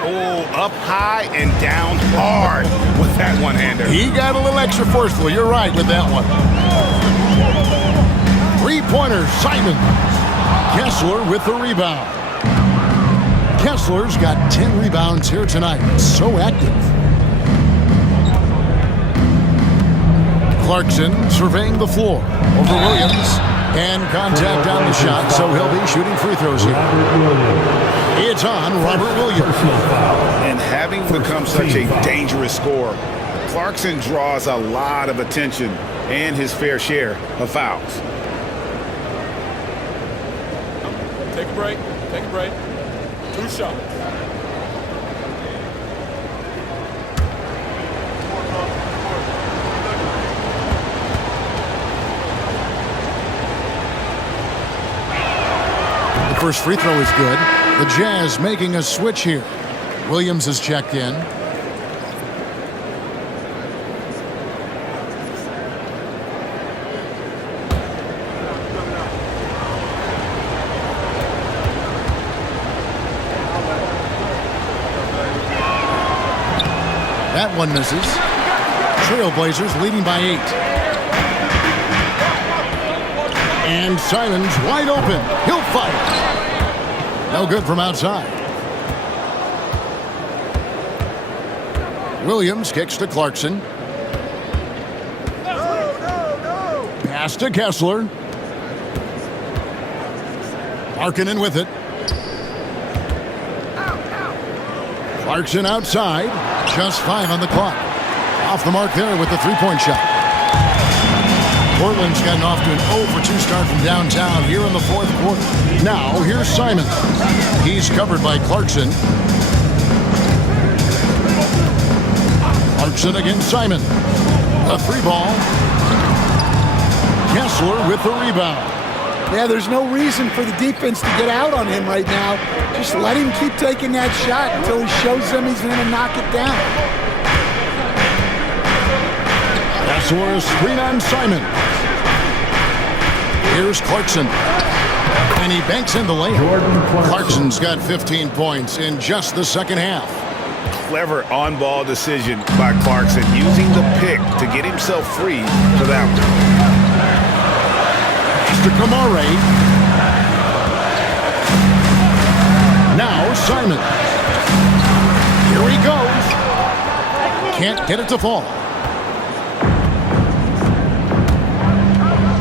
Oh, up high and down hard with that one-hander. He got a little extra forceful. You're right with that one. Three-pointer, Simon. Kessler with the rebound. Kessler's got 10 rebounds here tonight. So active. Clarkson surveying the floor over Williams, and contact on the shot, so he'll be shooting free throws here. It's on Robert Williams. And having become such a dangerous scorer, Clarkson draws a lot of attention and his fair share of fouls. Take a break. Take a break. 2 shots. First free throw is good. The Jazz making a switch here. Williams is checked in. That one misses. Trailblazers leading by 8. And Simon's wide open. He'll fire. No good from outside. Williams kicks to Clarkson. Pass to Kessler. Markkanen with it. Clarkson outside. Just 5 on the clock. Off the mark there with the three-point shot. Portland's gotten off to an 0-for-2 start from downtown here in the fourth quarter. Now, here's Simon. He's covered by Clarkson. Clarkson against Simon. A 3-ball. Kessler with the rebound. Yeah, there's no reason for the defense to get out on him right now. Just let him keep taking that shot until he shows them he's going to knock it down. Kessler screen on Simon. Here's Clarkson. And he banks in the layup. Clarkson's got 15 points in just the second half. Clever on-ball decision by Clarkson, using the pick to get himself free for that one. Mr. Kamare. Now Simon. Here he goes. Can't get it to fall.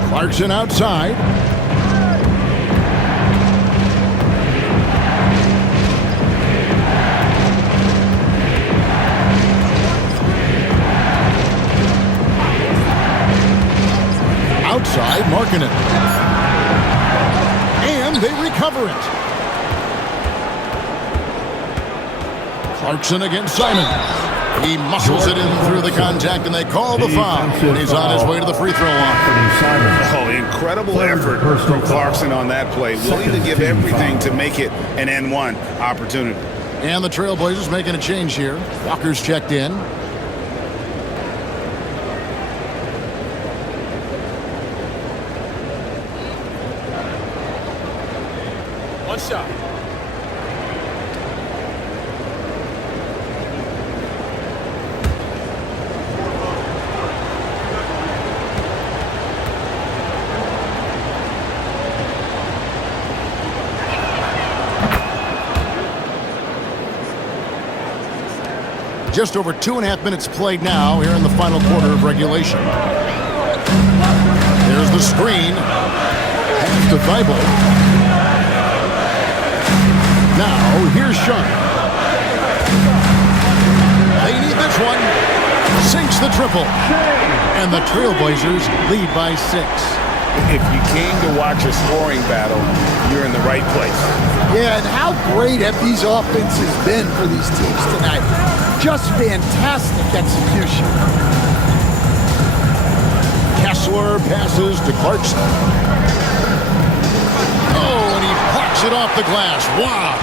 Clarkson outside. Outside, Markkanen. And they recover it. Clarkson against Simon. He muscles it in through the contact, and they call the foul. He's on his way to the free throw line. Oh, incredible effort from Clarkson on that play. Willing to give everything to make it an N1 opportunity. And the Trailblazers making a change here. Walker's checked in. One shot. Just over 2.5 minutes played now here in the final quarter of regulation. There's the screen. Pass to Thibault. Now, here's Sharp. They need this one. Sinks the triple. And the Trailblazers lead by 6. If you came to watch a scoring battle, you're in the right place. Yeah, and how great have these offenses been for these teams tonight? Just fantastic execution. Kessler passes to Clarkson. Oh, and he plucks it off the glass. Wow.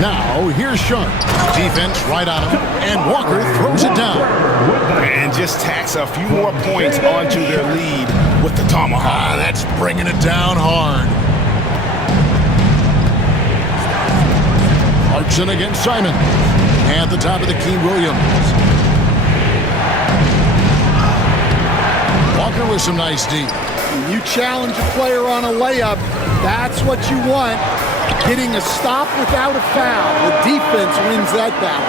Now, here's Sharp. Defense right on him, and Walker throws it down. And just tacks a few more points onto their lead with the tomahawk. That's bringing it down hard. Clarkson against Simon. At the top of the key, Williams. Walker with some nice deep. When you challenge a player on a layup, that's what you want. Getting a stop without a foul. The defense wins that battle.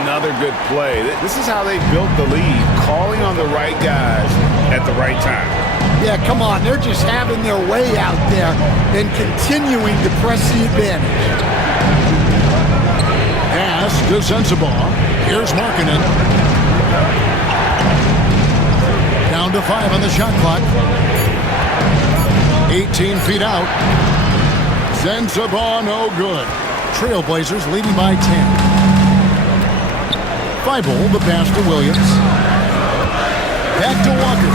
Another good play. This is how they built the lead, calling on the right guys at the right time. Yeah, come on. They're just having their way out there and continuing to press the advantage. Pass to Sensabaugh. Here's Markkanen. Down to 5 on the shot clock. 18 feet out. Sensabaugh, no good. Trailblazers leading by 10. Thibault, the pass to Williams. Back to Walker.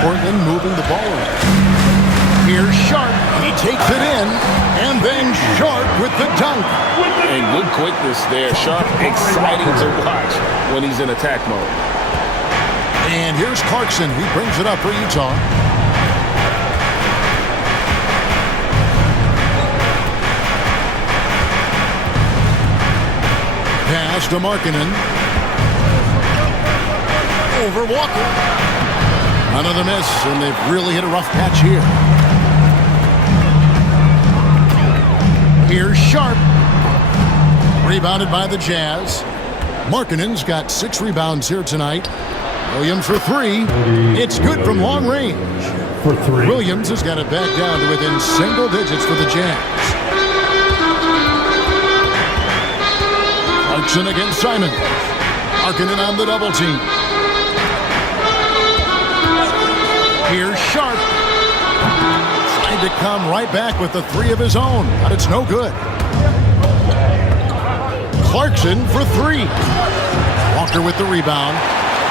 Portland moving the ball around. Here's Sharp. He takes it in. And then Sharp with the dunk. And good quickness there. Sharp, exciting to watch when he's in attack mode. And here's Clarkson. He brings it up for Utah. Pass to Markkanen. Over Walker. Another miss, and they've really hit a rough patch here. Here's Sharp. Rebounded by the Jazz. Markkanen's got 6 rebounds here tonight. Williams for 3. It's good from long range. For 3. Williams has got it back down to within single digits for the Jazz. Clarkson against Simon. Markkanen on the double team. Here's Sharp. Trying to come right back with the 3 of his own, but it's no good. Clarkson for 3. Walker with the rebound.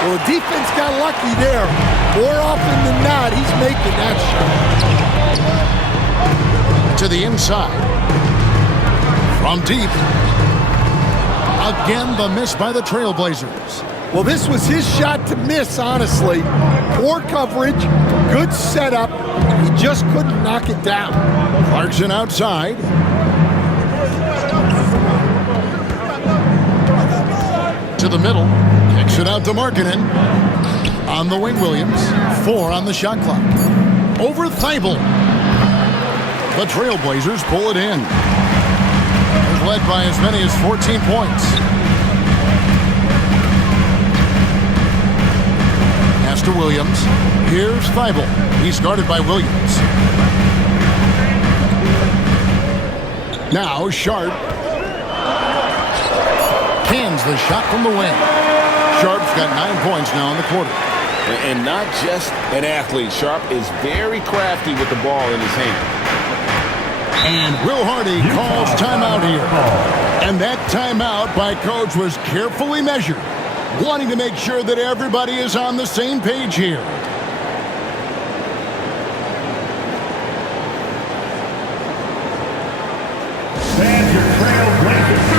Well, the defense got lucky there. More often than not, he's making that shot. To the inside. From deep. Again, the miss by the Trailblazers. Well, this was his shot to miss, honestly. Poor coverage, good setup. He just couldn't knock it down. Clarkson outside. To the middle. Kicks it out to Markkanen. On the wing, Williams. 4 on the shot clock. Over Thibault. The Trailblazers pull it in. They're led by as many as 14 points. Pass to Williams. Here's Thibault. He's guarded by Williams. Now Sharp. Cans the shot from the wing. Sharp's got 9 points now in the quarter. And not just an athlete. Sharp is very crafty with the ball in his hand. And Will Hardy calls timeout here. And that timeout by Coach was carefully measured, wanting to make sure that everybody is on the same page here.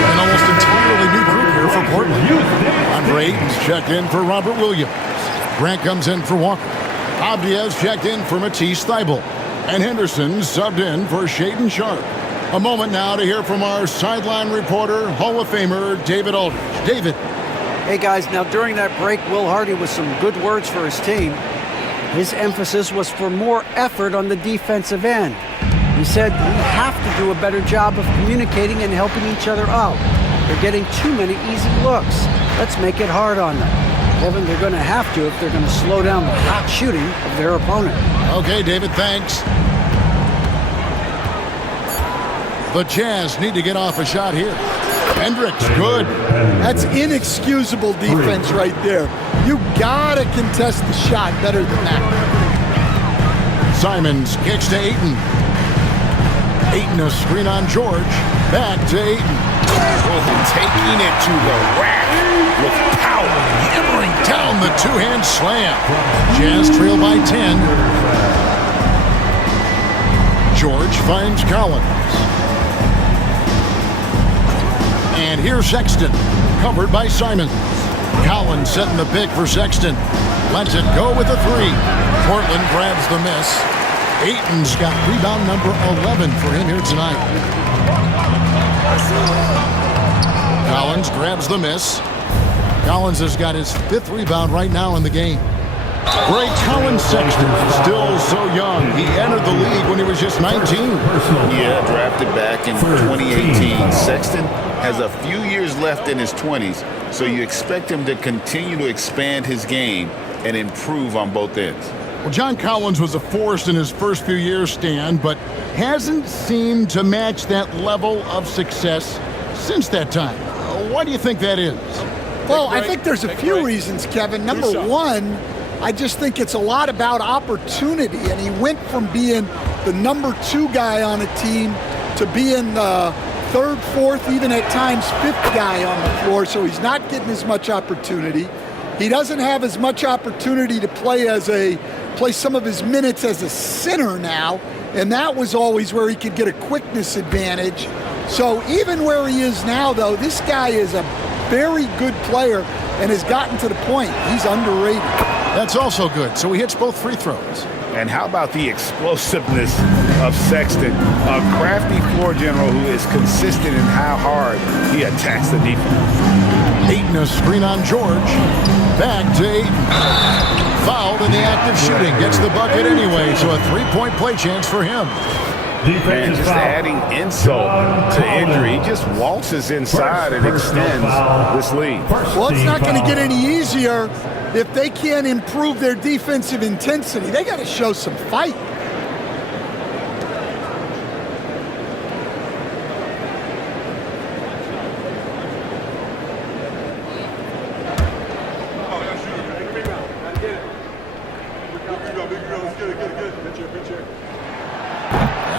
An almost entirely new group here for Portland. Andre Ayton's checked in for Robert Williams. Grant comes in for Walker. Avdia's checked in for Matisse Thybulle. And Henderson subbed in for Shaedon Sharpe. A moment now to hear from our sideline reporter, Hall of Famer David Aldridge. David. Hey guys, now during that break, Will Hardy with some good words for his team. His emphasis was for more effort on the defensive end. He said we have to do a better job of communicating and helping each other out. They're getting too many easy looks. Let's make it hard on them. Kevin, they're going to have to if they're going to slow down the hot shooting of their opponent. Okay, David, thanks. The Jazz need to get off a shot here. Hendricks, good. That's inexcusable defense right there. You gotta contest the shot better than that. Simons kicks to Ayton. Ayton a screen on George. Back to Ayton. Taking it to the rack with power. Hammering down the two-hand slam. Jazz trail by 10. George finds Collins. And here's Sexton, covered by Simons. Collins setting the pick for Sexton. Lets it go with a three. Portland grabs the miss. Ayton's got rebound number 11 for him here tonight. Collins grabs the miss. Collins has got his 5th rebound right now in the game. Great Collins Sexton, still so young. He entered the league when he was just 19. Yeah, drafted back in 2018. Sexton has a few years left in his 20s, so you expect him to continue to expand his game and improve on both ends. Well, John Collins was a force in his first few years, Stan, but hasn't seemed to match that level of success since that time. Why do you think that is? Well, I think there's a few reasons, Kevin. Number one, I just think it's a lot about opportunity, and he went from being the number 2 guy on a team to being the 3rd, 4th, even at times 5th guy on the floor, so he's not getting as much opportunity. He doesn't have as much opportunity to play some of his minutes as a center now, and that was always where he could get a quickness advantage. So even where he is now, though, this guy is a very good player and has gotten to the point. He's underrated. That's also good. So he hits both free throws. And how about the explosiveness of Sexton, a crafty floor general who is consistent in how hard he attacks the defense. Ayton a screen on George. Back to Ayton. Fouled in the act of shooting. Gets the bucket anyway, so a 3-point play chance for him. And just adding insult to injury, he just waltzes inside and extends this lead. Well, it's not going to get any easier if they can't improve their defensive intensity. They got to show some fight.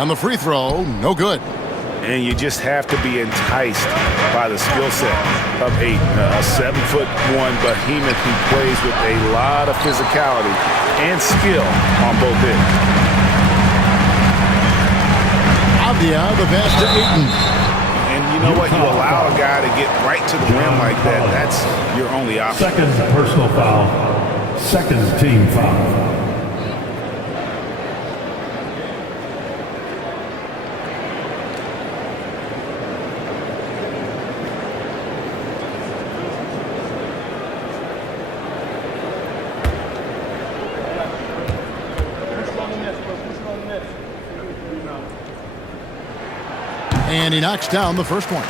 On the free throw, no good. And you just have to be enticed by the skill set of Ayton, a 7'1" behemoth who plays with a lot of physicality and skill on both ends. Avdia, the pass to Ayton. And you know what? You allow a guy to get right to the rim like that. That's your only option. 2nd personal foul. 2nd team foul. And he knocks down the first one.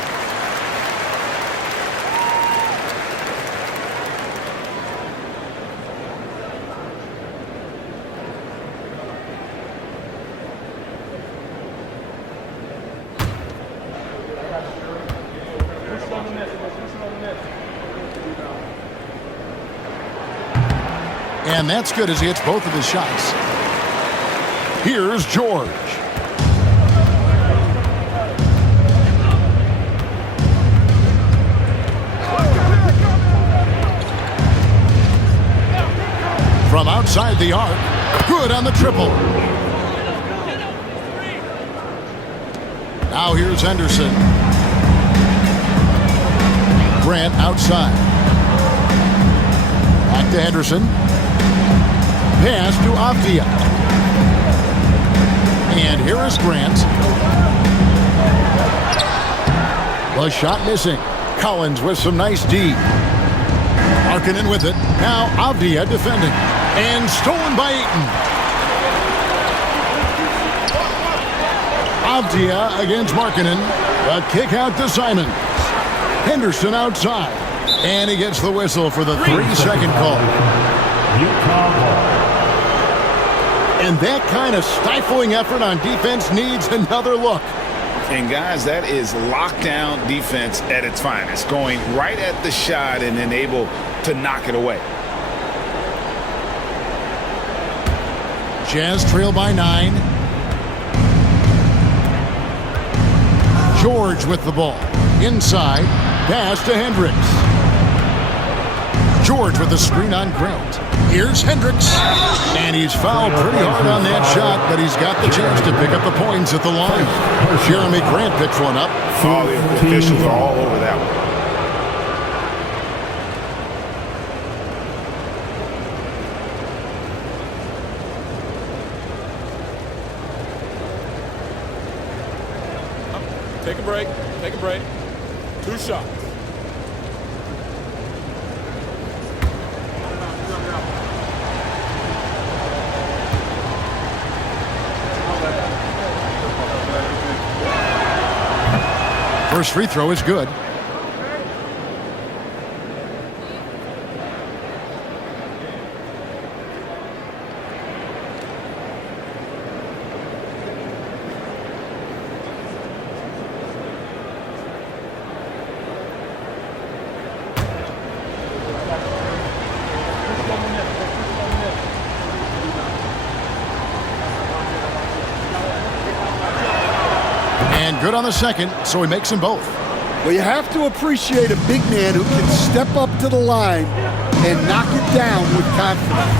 And that's good as he hits both of his shots. Here's George. From outside the arc, good on the triple. Now here's Henderson. Grant outside. Back to Henderson. Pass to Avdia. And here is Grant. The shot missing. Collins with some nice D. Markkanen with it. Now Avdia defending. And stolen by Ayton. Avdia against Markkanen. A kick out to Simons. Henderson outside. And he gets the whistle for the 3-second call. Utah ball. And that kind of stifling effort on defense needs another look. And guys, that is lockdown defense at its finest. Going right at the shot and then able to knock it away. Jazz trail by 9. George with the ball. Inside. Pass to Hendricks. George with the screen on Grant. Here's Hendricks. And he's fouled pretty hard on that shot, but he's got the chance to pick up the points at the line. Jeremy Grant picks one up. Oh, the officials are all over that one. Take a break. Take a break. 2 shots. First free throw is good. And good on the second, so he makes them both. Well, you have to appreciate a big man who can step up to the line and knock it down with confidence.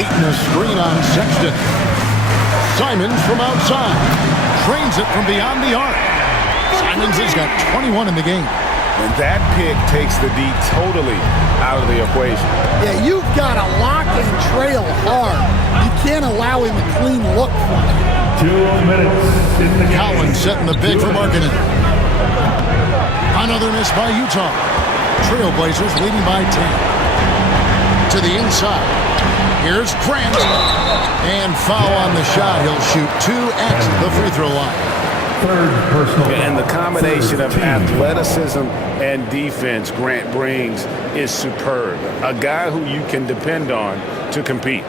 Ayton a screen on Sexton. Simons from outside. Trains it from beyond the arc. Simons has got 21 in the game. And that pick takes the D totally out of the equation. Yeah, you've got to lock and trail hard. You can't allow him a clean look from it. 2 minutes in the game. Collins setting the big for Markkanen. Another miss by Utah. Trailblazers leading by 10. To the inside. Here's Grant. And foul on the shot. He'll shoot 2 at the free throw line. Third personal foul. And the combination of 13. athleticism and defense Grant brings is superb. A guy who you can depend on to compete.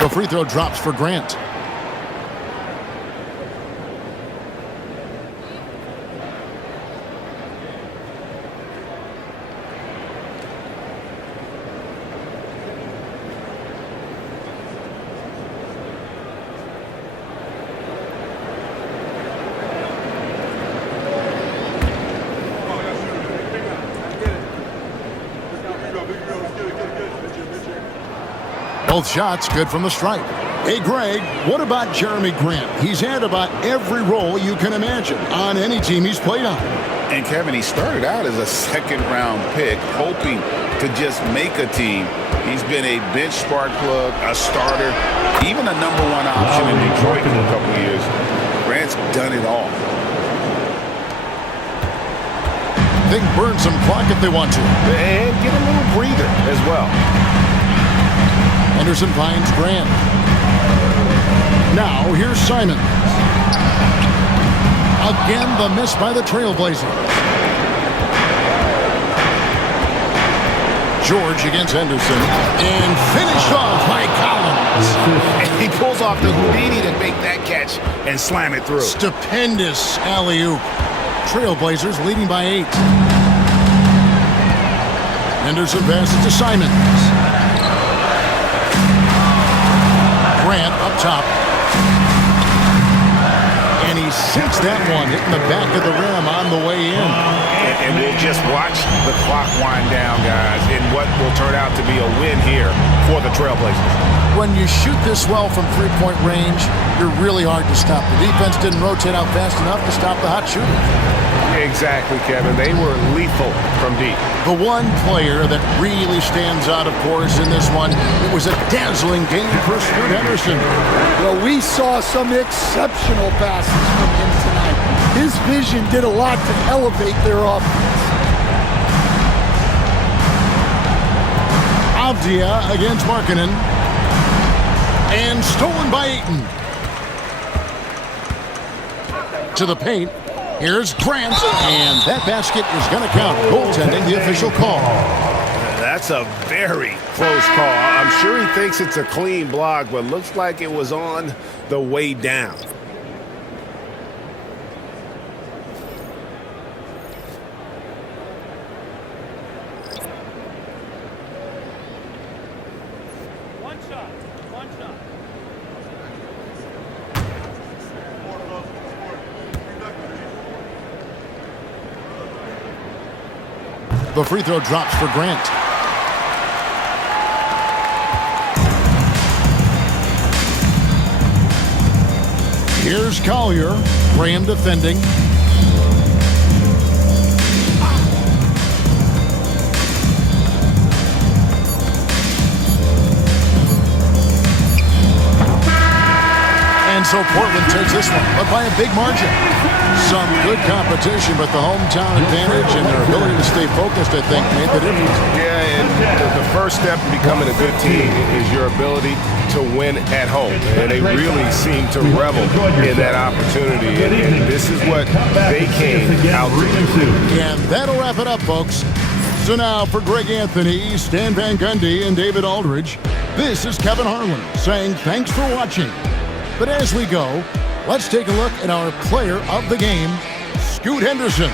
The free throw drops for Grant. Both shots good from the stripe. Hey, Greg, what about Jeremy Grant? He's had about every role you can imagine on any team he's played on. And Kevin, he started out as a second-round pick, hoping to just make a team. He's been a bench spark plug, a starter, even a number 1 option in Detroit for a couple of years. Grant's done it all. They can burn some clock if they want to. And get a little breather as well. Henderson finds Grant. Now here's Simon. Again, the miss by the Trailblazers. George against Henderson. And finished off by Collins. And he pulls off the Houdini to make that catch and slam it through. Stupendous alley-oop. Trailblazers leading by 8. Henderson passes to Simons. Grant up top. And he sinks that one, hitting the back of the rim on the way in. and we'll just watch the clock wind down, guys, in what will turn out to be a win here for the Trailblazers. When you shoot this well from three-point range, you're really hard to stop. The defense didn't rotate out fast enough to stop the hot shooter. Exactly, Kevin. They were lethal from deep. The one player that really stands out, of course, in this one, it was a dazzling game for Scoot Henderson. Well, we saw some exceptional passes from him tonight. His vision did a lot to elevate their offense. Avdia against Markkanen. And stolen by Ayton. To the paint. Here's Grant. And that basket is going to count. Goaltending, the official call. That's a very close call. I'm sure he thinks it's a clean block, but looks like it was on the way down. The free throw drops for Grant. Here's Collier. Graham defending. And so Portland takes this one, but by a big margin. Some good competition, but the hometown advantage and their ability to stay focused, I think, made the difference. Yeah, and the first step in becoming a good team is your ability to win at home. And they really seem to revel in that opportunity. And this is what they came out to do. And that'll wrap it up, folks. So now for Greg Anthony, Stan Van Gundy, and David Aldridge, this is Kevin Harlan saying thanks for watching. But as we go, let's take a look at our player of the game, Scoot Henderson.